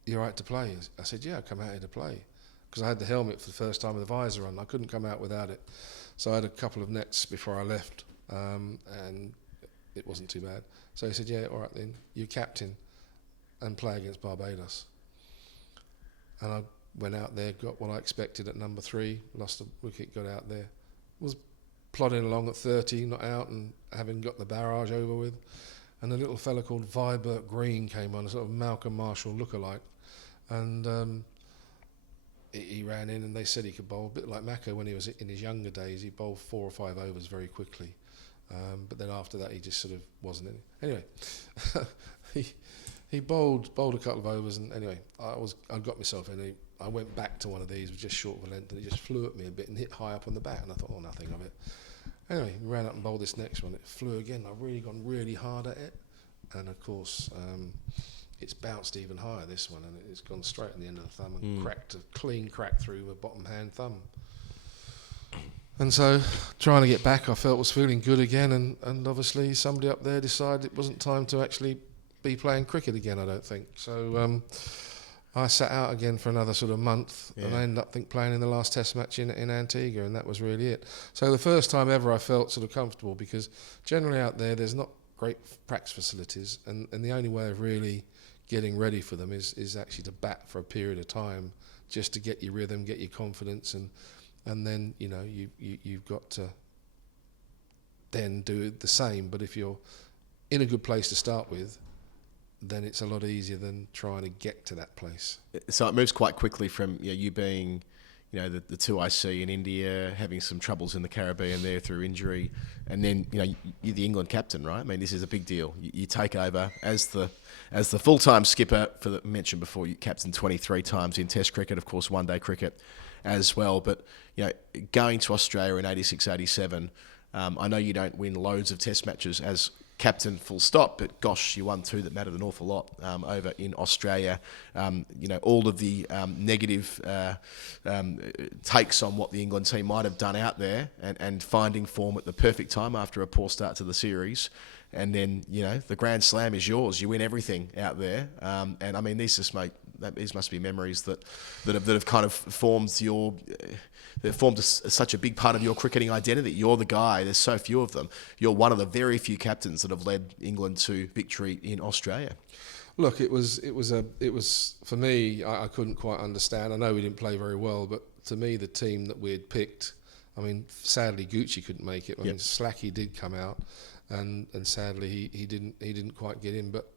you're right to play?" I said, "Yeah, I come out here to play." Because I had the helmet for the first time with the visor on. I couldn't come out without it. So I had a couple of nets before I left, and it wasn't too bad. So he said, "Yeah, all right then, you captain and play against Barbados." And I went out there, got what I expected at number 3, lost a wicket, got out there. Was plodding along at 30, not out, and having got the barrage over with. And a little fella called Vibert Green came on, a sort of Malcolm Marshall lookalike. And he ran in, and they said he could bowl a bit like Mako when he was in his younger days. He bowled 4 or 5 overs very quickly, but then after that he just sort of wasn't in it. Anyway, he bowled a couple of overs, and anyway I got myself in. I went back to one of these, was just short of a length, and it just flew at me a bit and hit high up on the bat, and I thought, oh, nothing of it. Anyway, ran up and bowled this next one. It flew again. I've really gone really hard at it, and of course. It's bounced even higher, this one, and it's gone straight on the end of the thumb and cracked a clean crack through my bottom hand thumb. And so, trying to get back, I felt was feeling good again, and obviously somebody up there decided it wasn't time to actually be playing cricket again, I don't think. So I sat out again for another sort of month, and I ended up playing in the last Test match in Antigua, and that was really it. So the first time ever I felt sort of comfortable, because generally out there's not great practice facilities, and the only way of really getting ready for them is actually to bat for a period of time, just to get your rhythm, get your confidence, and then you've got to then do the same. But if you're in a good place to start with, then it's a lot easier than trying to get to that place. So it moves quite quickly from you being the 2IC in India, having some troubles in the Caribbean there through injury, and then you're the England captain, right? I mean, this is a big deal. You take over as the full-time skipper for the mentioned before. You captained 23 times in Test cricket, of course, one-day cricket as well. But going to Australia in 86, 87, I know you don't win loads of Test matches as captain, full stop, but gosh, you won 2 that mattered an awful lot over in Australia. All of the negative takes on what the England team might have done out there, and finding form at the perfect time after a poor start to the series. And then, the Grand Slam is yours. You win everything out there. And I mean, these must be memories that have kind of formed such a big part of your cricketing identity. You're the guy. There's so few of them. You're one of the very few captains that have led England to victory in Australia. Look, it was for me. I couldn't quite understand. I know we didn't play very well, but to me, the team that we had picked. I mean, sadly, Gucci couldn't make it. I mean, Slacky did come out, and sadly he didn't quite get in. But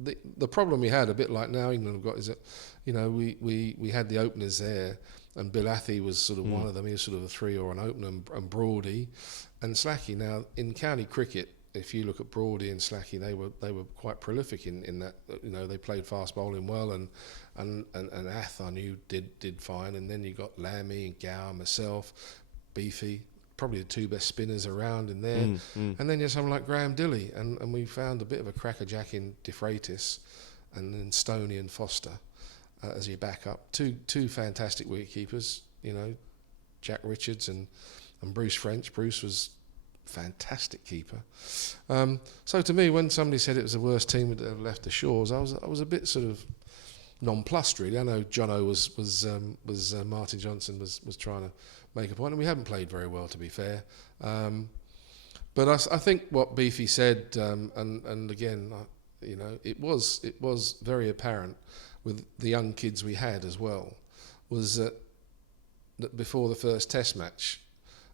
the problem we had, a bit like now England have got, is that we had the openers there. And Bill Athy was sort of one of them. He was sort of a 3 or an opener, and Broady and Slacky. Now in county cricket, if you look at Broady and Slacky, they were quite prolific in that. They played fast bowling well, and Ath I knew did fine. And then you got Lammy and Gower, myself, Beefy, probably the 2 best spinners around in there. And then you have someone like Graham Dilley, and we found a bit of a crackerjack in De Freitas, and then Stoney and Foster. As your backup, two fantastic wicketkeepers, Jack Richards and Bruce French. Bruce was a fantastic keeper. So to me, when somebody said it was the worst team that have left the shores, I was a bit sort of nonplussed really. I know Jono was Martin Johnson was trying to make a point, and we haven't played very well, to be fair. But I think what Beefy said, and again, it was very apparent with the young kids we had as well, was that before the first Test match,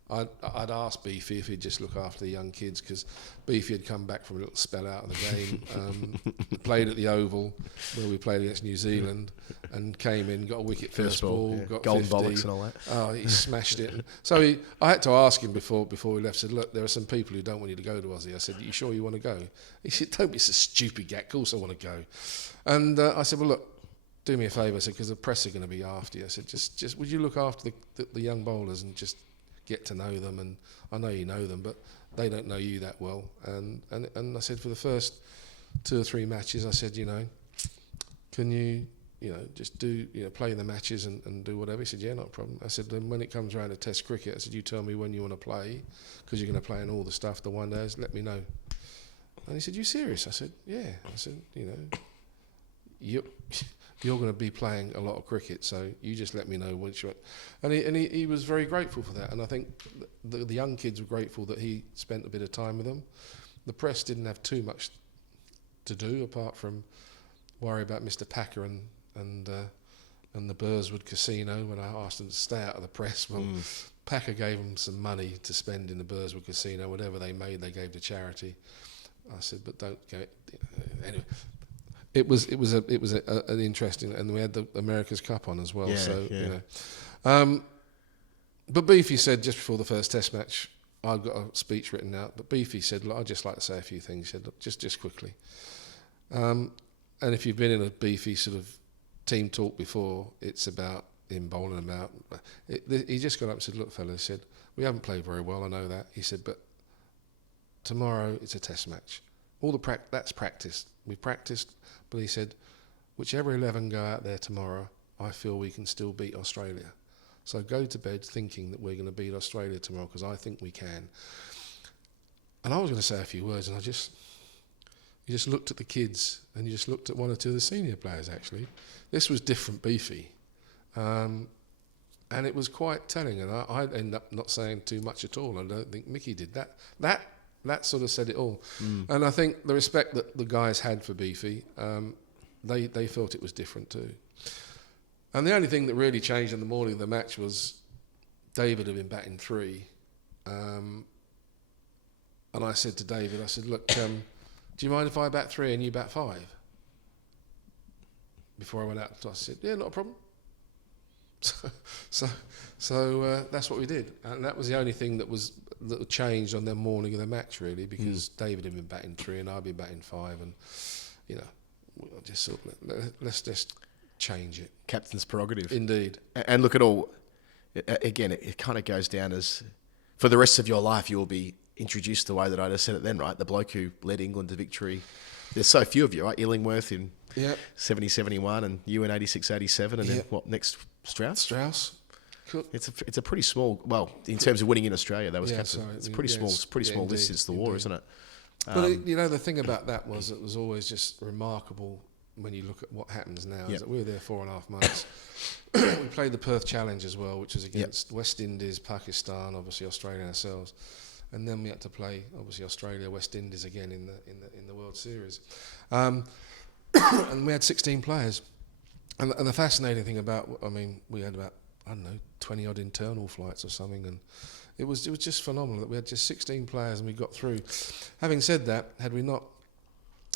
I'd asked Beefy if he'd just look after the young kids, because Beefy had come back from a little spell out of the game, played at the Oval where we played against New Zealand, and came in, got a wicket first ball, got golden 50. bollocks and all that. Oh, he smashed it. And so I had to ask him before we left. Said, look, there are some people who don't want you to go to Aussie. I said, are you sure you want to go? He said, don't be so stupid, Gat. Of course I want to go. And I said, well, look, do me a favour, I said, because the press are going to be after you. I said, just would you look after the young bowlers and just get to know them? And I know you know them, but they don't know you that well. And I said, for the first 2 or 3 matches, I said, can you, just do, play the matches and do whatever? He said, yeah, not a problem. I said, then when it comes around to Test cricket, I said, you tell me when you want to play, because you're going to play in all the stuff, the one days, let me know. And he said, you serious? I said, yeah. I said, you're going to be playing a lot of cricket, so you just let me know once you're... And he was very grateful for that, and I think the young kids were grateful that he spent a bit of time with them. The press didn't have too much to do, apart from worry about Mr. Packer and the Burswood Casino. When I asked them to stay out of the press, well, Packer gave them some money to spend in the Burswood Casino. Whatever they made, they gave to charity. I said, but don't go... Anyway... It was an interesting, and we had the America's Cup on as well. But Beefy said just before the first Test match, I've got a speech written out. But Beefy said, look, I'd just like to say a few things. He said, look, just quickly. And if you've been in a Beefy sort of team talk before, it's about him bowling about. He just got up and said, look, fellas, he said, we haven't played very well, I know that. He said, but tomorrow it's a Test match. That's practiced. We practiced, but he said, whichever 11 go out there tomorrow, I feel we can still beat Australia. So go to bed thinking that we're going to beat Australia tomorrow, because I think we can. And I was going to say a few words, and you just looked at the kids, and you just looked at 1 or 2 of the senior players, actually. This was different Beefy. And it was quite telling, and I ended up not saying too much at all. I don't think Mickey did that. That sort of said it all. And I think the respect that the guys had for Beefy, they felt it was different too. And the only thing that really changed in the morning of the match was David had been batting 3. And I said to David, I said, look, do you mind if I bat 3 and you bat 5? Before I went out, I said, yeah, not a problem. So that's what we did, and that was the only thing that changed on the morning of the match, really, because David had been batting 3 and I'd been batting 5, and just sort of, let's just change it. Captain's prerogative, indeed. And look at all. Again, it kind of goes down as, for the rest of your life, you will be introduced the way that I just said it then, right? The bloke who led England to victory. There's so few of you, right? Illingworth in 70-71, and you in 86-87, and then what next? Strauss. Cool. It's a pretty small. Well, in terms of winning in Australia, that was captain. It's a pretty small. It's pretty small list since the war, isn't it? But the thing about that was it was always just remarkable when you look at what happens now. Is that we were there 4.5 months. We played the Perth Challenge as well, which was against West Indies, Pakistan, obviously Australia ourselves, and then we had to play obviously Australia, West Indies again in the World Series, and we had 16 players. And the fascinating thing we had about, 20 odd internal flights or something, and it was just phenomenal that we had just 16 players and we got through. Having said that, had we not,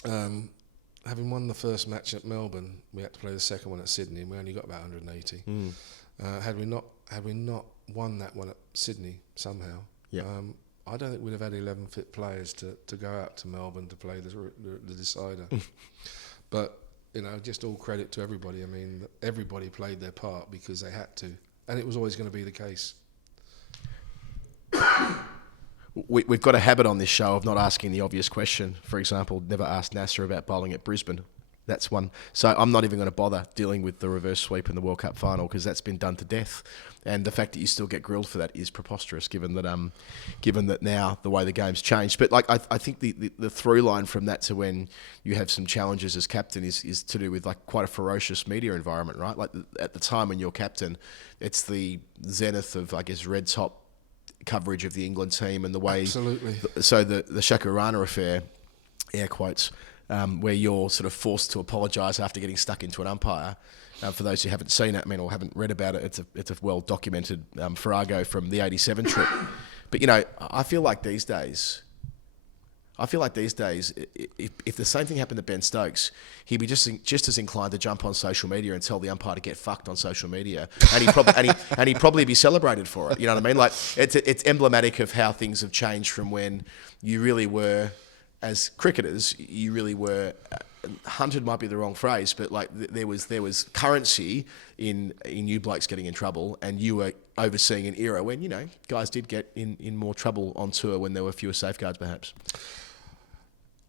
having won the first match at Melbourne, we had to play the second one at Sydney, and we only got about 180. Had we not won that one at Sydney somehow, I don't think we'd have had 11 fit players to go out to Melbourne to play the decider. But just all credit to everybody. I mean, everybody played their part because they had to, and it was always going to be the case. We've got a habit on this show of not asking the obvious question. For example, never asked Nasser about bowling at Brisbane. That's one. So I'm not even going to bother dealing with the reverse sweep in the World Cup final, because that's been done to death. And the fact that you still get grilled for that is preposterous, given that now the way the game's changed. But I think the through line from that to when you have some challenges as captain is to do with quite a ferocious media environment, right? Like at the time when you're captain, it's the zenith of, I guess, red top coverage of the England team, and the way. Absolutely. So the Shaka Rana affair, air quotes. Where you're sort of forced to apologise after getting stuck into an umpire. For those who haven't seen it, or haven't read about it, it's a well documented farrago from the '87 trip. But I feel like these days, if the same thing happened to Ben Stokes, he'd be just as inclined to jump on social media and tell the umpire to get fucked on social media, and he'd probably be celebrated for it. You know what I mean? Like it's emblematic of how things have changed from when you really were as cricketers, you really were hunted might be the wrong phrase, but like there was currency in you blokes getting in trouble, and you were overseeing an era when guys did get in more trouble on tour when there were fewer safeguards, perhaps.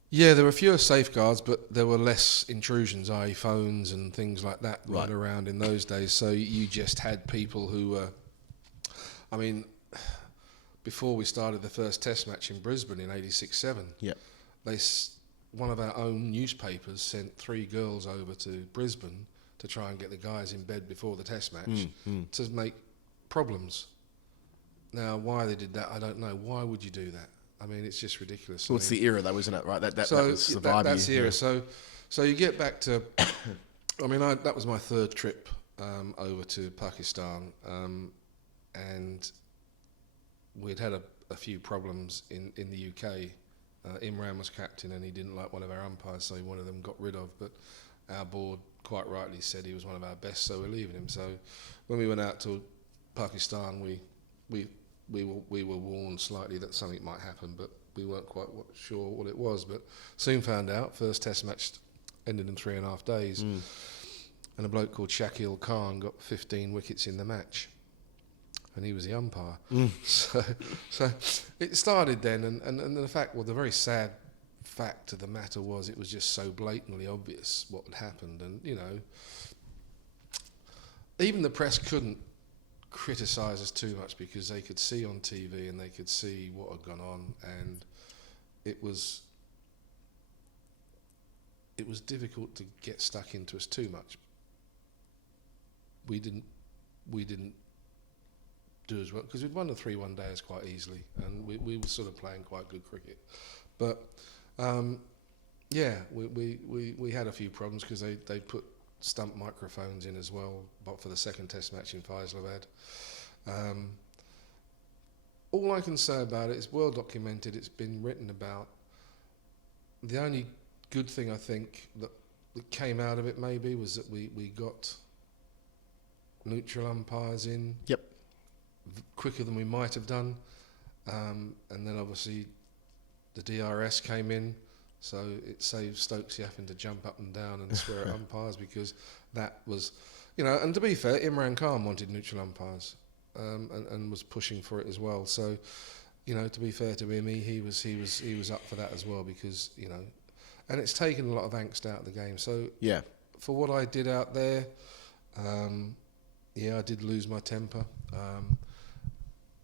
Yeah, there were fewer safeguards, but there were less intrusions, i.e. phones and things like that right around in those days. So you just had people who were, I mean, before we started the first test match in Brisbane in 86-7, yep. One of our own newspapers sent 3 girls over to Brisbane to try and get the guys in bed before the test match to make problems. Now, why they did that, I don't know. Why would you do that? I mean, it's just ridiculous. Well, it's the era, though, isn't it? Right? That was the vibe. That's the era. So you get back to, I mean, that was my 3rd trip over to Pakistan, and we'd had a few problems in the UK. Imran was captain, and he didn't like one of our umpires, so he wanted them got rid of. But our board quite rightly said he was one of our best, so we're leaving him. So when we went out to Pakistan, we were warned slightly that something might happen, but we weren't quite sure what it was. But soon found out. First test match ended in 3.5 days, and a bloke called Shakil Khan got 15 wickets in the match, and he was the umpire. So it started then, and the fact, well, the very sad fact of the matter was it was just so blatantly obvious what had happened, and even the press couldn't criticise us too much because they could see on TV and they could see what had gone on, and it was difficult to get stuck into us too much. We didn't do as well because we'd won the 3-1 days quite easily, and we were sort of playing quite good cricket. But we had a few problems because they put stump microphones in as well, but for the second test match in Faisalabad. All I can say about it is well documented, it's been written about. The only good thing I think that came out of it maybe was that we got neutral umpires in quicker than we might have done, and then obviously the DRS came in, so it saved Stokesy having to jump up and down and swear at umpires, because that was, and to be fair, Imran Khan wanted neutral umpires, and was pushing for it as well. So, to be fair to him, he was up for that as well, because and it's taken a lot of angst out of the game. So yeah, for what I did out there, I did lose my temper.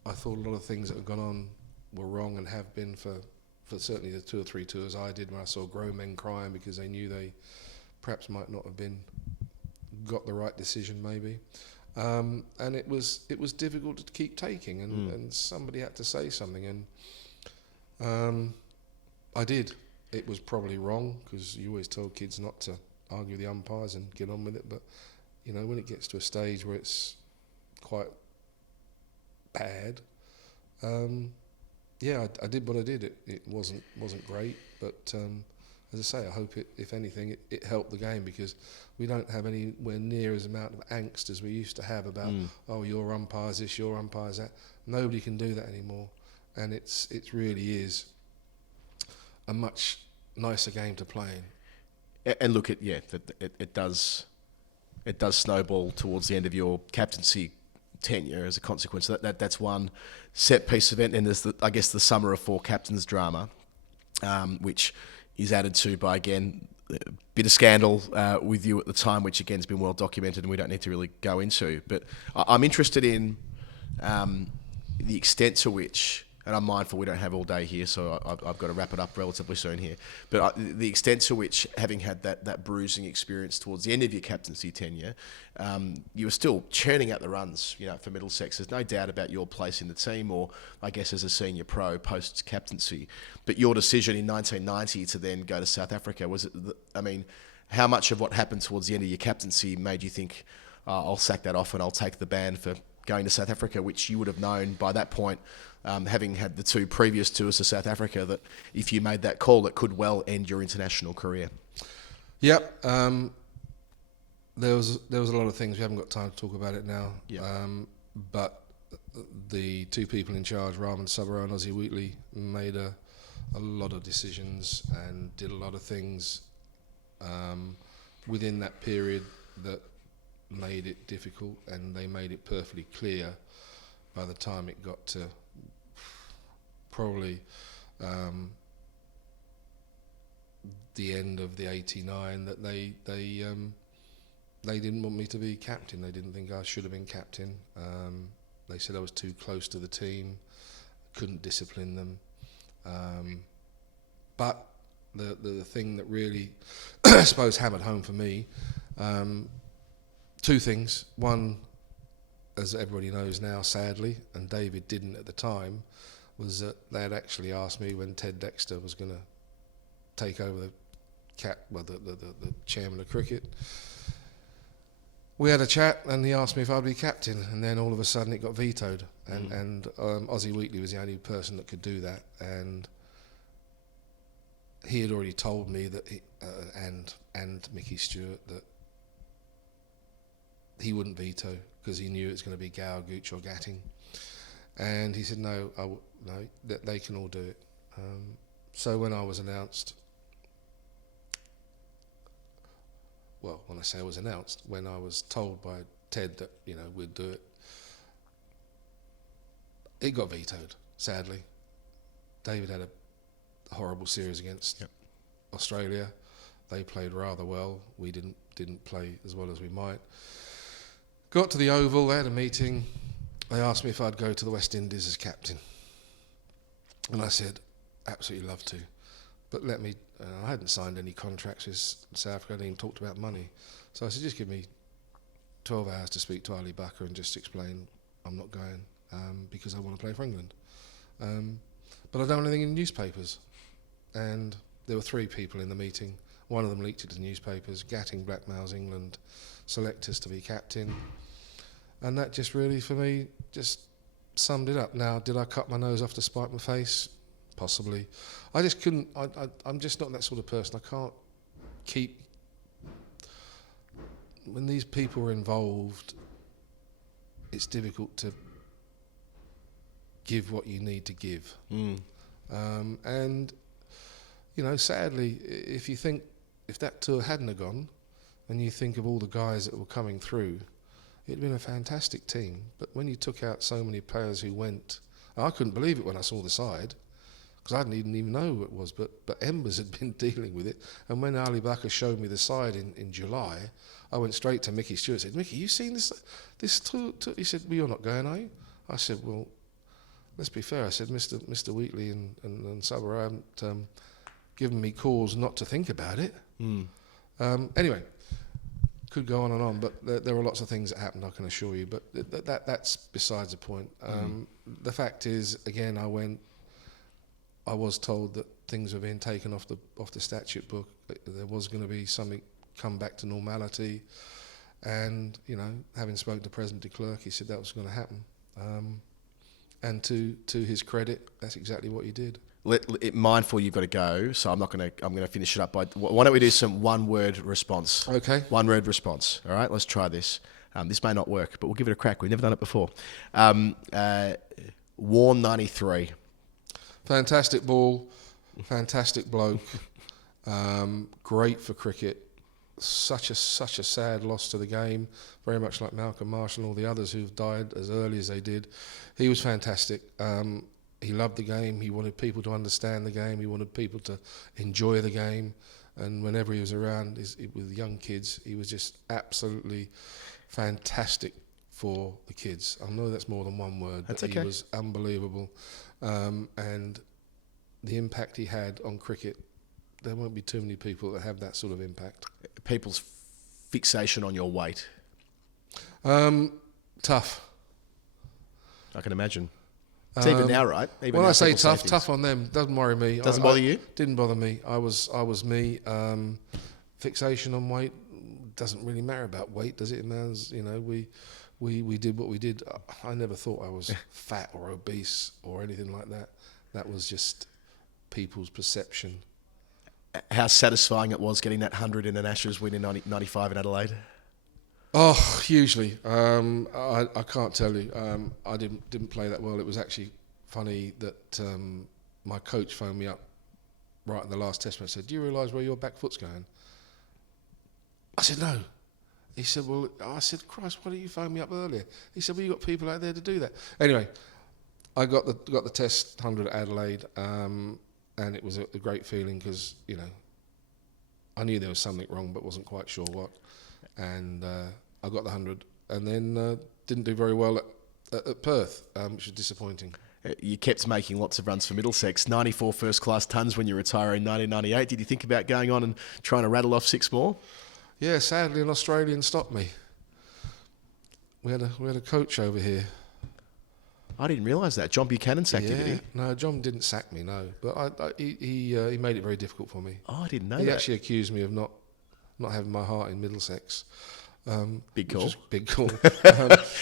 I thought a lot of things that had gone on were wrong and have been for certainly the 2 or 3 tours I did, when I saw grown men crying because they knew they perhaps might not have got the right decision maybe. And it was difficult to keep taking, and somebody had to say something, and I did. It was probably wrong, because you always told kids not to argue the umpires and get on with it, but when it gets to a stage where it's quite bad, I did what I did. It wasn't great, but as I say, I hope if anything, it helped the game, because we don't have anywhere near as amount of angst as we used to have about your umpire's this, your umpire's that. Nobody can do that anymore, and it really is a much nicer game to play in. And look, it does snowball towards the end of your captaincy tenure as a consequence. That's one set piece event, and there's I guess the Summer of 4 Captains drama, which is added to by, again, a bit of scandal with you at the time, which again has been well documented and we don't need to really go into. But I'm interested in the extent to which, and I'm mindful we don't have all day here, so I've got to wrap it up relatively soon here, but the extent to which, having had that bruising experience towards the end of your captaincy tenure, you were still churning out the runs, for Middlesex. There's no doubt about your place in the team, or I guess as a senior pro post-captaincy. But your decision in 1990 to then go to South Africa, was it, how much of what happened towards the end of your captaincy made you think, I'll sack that off and I'll take the ban for going to South Africa, which you would have known by that point, having had the 2 previous tours to South Africa, that if you made that call, it could well end your international career? Yep. There was a lot of things. We haven't got time to talk about it now. Yep. But the 2 people in charge, Rahman Sabara and Ozzie Wheatley, made a a lot of decisions and did a lot of things within that period that made it difficult, and they made it perfectly clear by the time it got to probably the end of the 89 that they didn't want me to be captain. They didn't think I should have been captain. They said I was too close to the team, couldn't discipline them. But the thing that really, I suppose, hammered home for me, two things. One, as everybody knows now, sadly, and David didn't at the time, was that they had actually asked me when Ted Dexter was going to take over the chairman of cricket. We had a chat, and he asked me if I'd be captain, and then all of a sudden it got vetoed. And Ozzie Wheatley was the only person that could do that, and he had already told me that, and Mickey Stewart, that he wouldn't veto because he knew it was going to be Gower, Gooch or Gatting. And he said, no, that they can all do it. So when I was announced, well, when I say I was announced, when I was told by Ted that, we'd do it, it got vetoed, sadly. David had a horrible series against Australia. They played rather well. We didn't play as well as we might. Got to the Oval, they had a meeting. They asked me if I'd go to the West Indies as captain. And I said, absolutely love to. But let me, I hadn't signed any contracts with South Africa, I hadn't even talked about money. So I said, just give me 12 hours to speak to Ali Bakr and just explain I'm not going because I want to play for England. But I don't want anything in newspapers. And there were 3 people in the meeting. One of them leaked it to the newspapers. Gatting blackmails England selectors to be captain. And that just really, for me, just summed it up. Now, did I cut my nose off to spite my face? Possibly. I just couldn't, I'm just not that sort of person. I can't keep, when these people are involved, it's difficult to give what you need to give. And, sadly, if that tour hadn't have gone, and you think of all the guys that were coming through, it'd been a fantastic team. But when you took out so many players who went, I couldn't believe it when I saw the side, because I didn't even know who it was, but Embers had been dealing with it. And when Ali Bakr showed me the side in July, I went straight to Mickey Stewart and said, Mickey, you seen this tour? He said, well, you're not going, are you? I said, well, let's be fair. I said, Mr. Wheatley and Sabah haven't given me cause not to think about it. Anyway, could go on and on, but there were lots of things that happened, I can assure you. But that's besides the point. The fact is, again, I was told that things were being taken off the statute book. There was going to be something come back to normality, and having spoken to President de Klerk, he said that was going to happen. And to his credit, that's exactly what he did. Mindful, you've got to go, so I'm going to finish it up by. Why don't we do some one-word response? Okay. One-word response. All right, let's try this. This may not work, but we'll give it a crack. We've never done it before. Warren 93. Fantastic ball, fantastic bloke, great for cricket. Such a sad loss to the game. Very much like Malcolm Marshall and all the others who've died as early as they did. He was fantastic. He loved the game. He wanted people to understand the game. He wanted people to enjoy the game. And whenever he was around with young kids, he was just absolutely fantastic for the kids. I know that's more than one word, but he was unbelievable. And the impact he had on cricket, there won't be too many people that have that sort of impact. People's fixation on your weight. Tough. I can imagine. It's even now, right? Even when now I say tough on them, doesn't worry me. Doesn't bother you? Didn't bother me. I was me. Fixation on weight doesn't really matter about weight, does it? It matters, we did what we did. I never thought I was fat or obese or anything like that. That was just people's perception. How satisfying it was getting that 100 in an Ashes win in 95 in Adelaide? Oh, hugely. I can't tell you. I didn't play that well. It was actually funny that my coach phoned me up right in the last test match, said, "Do you realise where your back foot's going?" I said, "No." He said, "Well," I said, "Christ, why didn't you phone me up earlier?" He said, "Well, you got people out there to do that." Anyway, I got the test 100 at Adelaide, and it was a great feeling because, you know, I knew there was something wrong but wasn't quite sure what. And I got the 100 and then didn't do very well at Perth, which was disappointing. You kept making lots of runs for Middlesex, 94 first-class tons when you retire in 1998. Did you think about going on and trying to rattle off 6 more? Yeah, sadly an Australian stopped me. We had a coach over here. I didn't realise that. John Buchanan sacked you, did he? No, John didn't sack me, no. But he made it very difficult for me. Oh, I didn't know He that. actually accused me of not having my heart in Middlesex. Big call. Big call.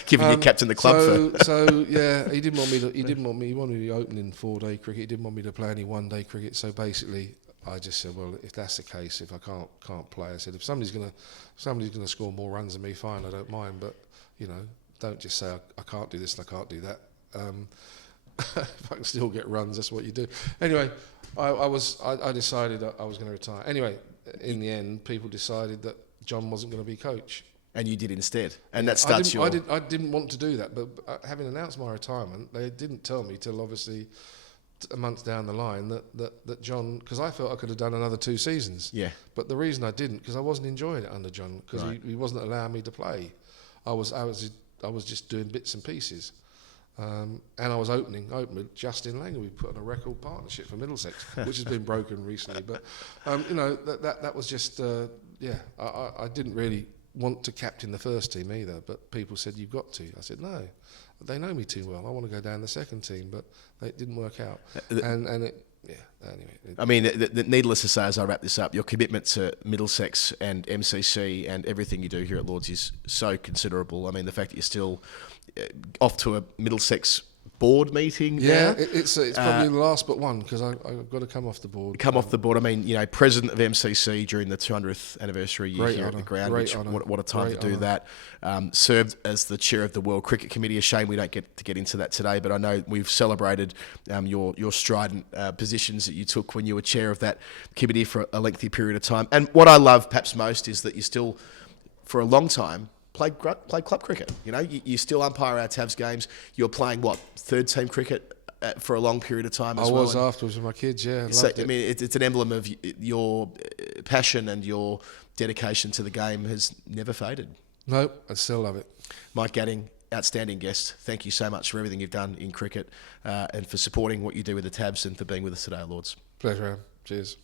Given you captain the club So yeah, he didn't want me. He wanted me to open in 4-day cricket. He didn't want me to play any 1-day cricket. So basically, I just said, well, if that's the case, if I can't play, I said, if somebody's gonna score more runs than me, fine, I don't mind. But you know, don't just say I can't do this and I can't do that. If I can still get runs, that's what you do. Anyway, I decided that I was going to retire. Anyway, in the end, people decided that John wasn't going to be coach. And you did instead. And that starts I didn't want to do that, but having announced my retirement, they didn't tell me till obviously a month down the line that John, because I felt I could have done another 2 seasons. Yeah. But the reason I didn't, because I wasn't enjoying it under John, because Right. he wasn't allowing me to play. I was just doing bits and pieces. And I was opening with Justin Langer. We put on a record partnership for Middlesex, which has been broken recently. But you know, that was just I didn't really want to captain the first team either. But people said you've got to. I said no. They know me too well. I want to go down the second team, but it didn't work out. Anyway. I mean, needless to say, as I wrap this up, your commitment to Middlesex and MCC and everything you do here at Lords is so considerable. I mean, the fact that you're still off to a Middlesex board meeting. Yeah, now. it's probably the last but one because I've got to come off the board. Off the board. I mean, you know, president of MCC during the 200th anniversary year here at the ground. What a time to do that. Served as the chair of the World Cricket Committee. A shame we don't get to get into that today, but I know we've celebrated your strident positions that you took when you were chair of that committee for a lengthy period of time. And what I love perhaps most is that you still, for a long time, played club cricket. You know, you still umpire our Tavs games. You're playing third team cricket for a long period of time as well. I was afterwards with my kids. Yeah, I mean, it's an emblem of your passion and your dedication to the game has never faded. No, I still love it. Mike Gatting, outstanding guest. Thank you so much for everything you've done in cricket and for supporting what you do with the Tabs and for being with us today, Lords. Pleasure, Cheers.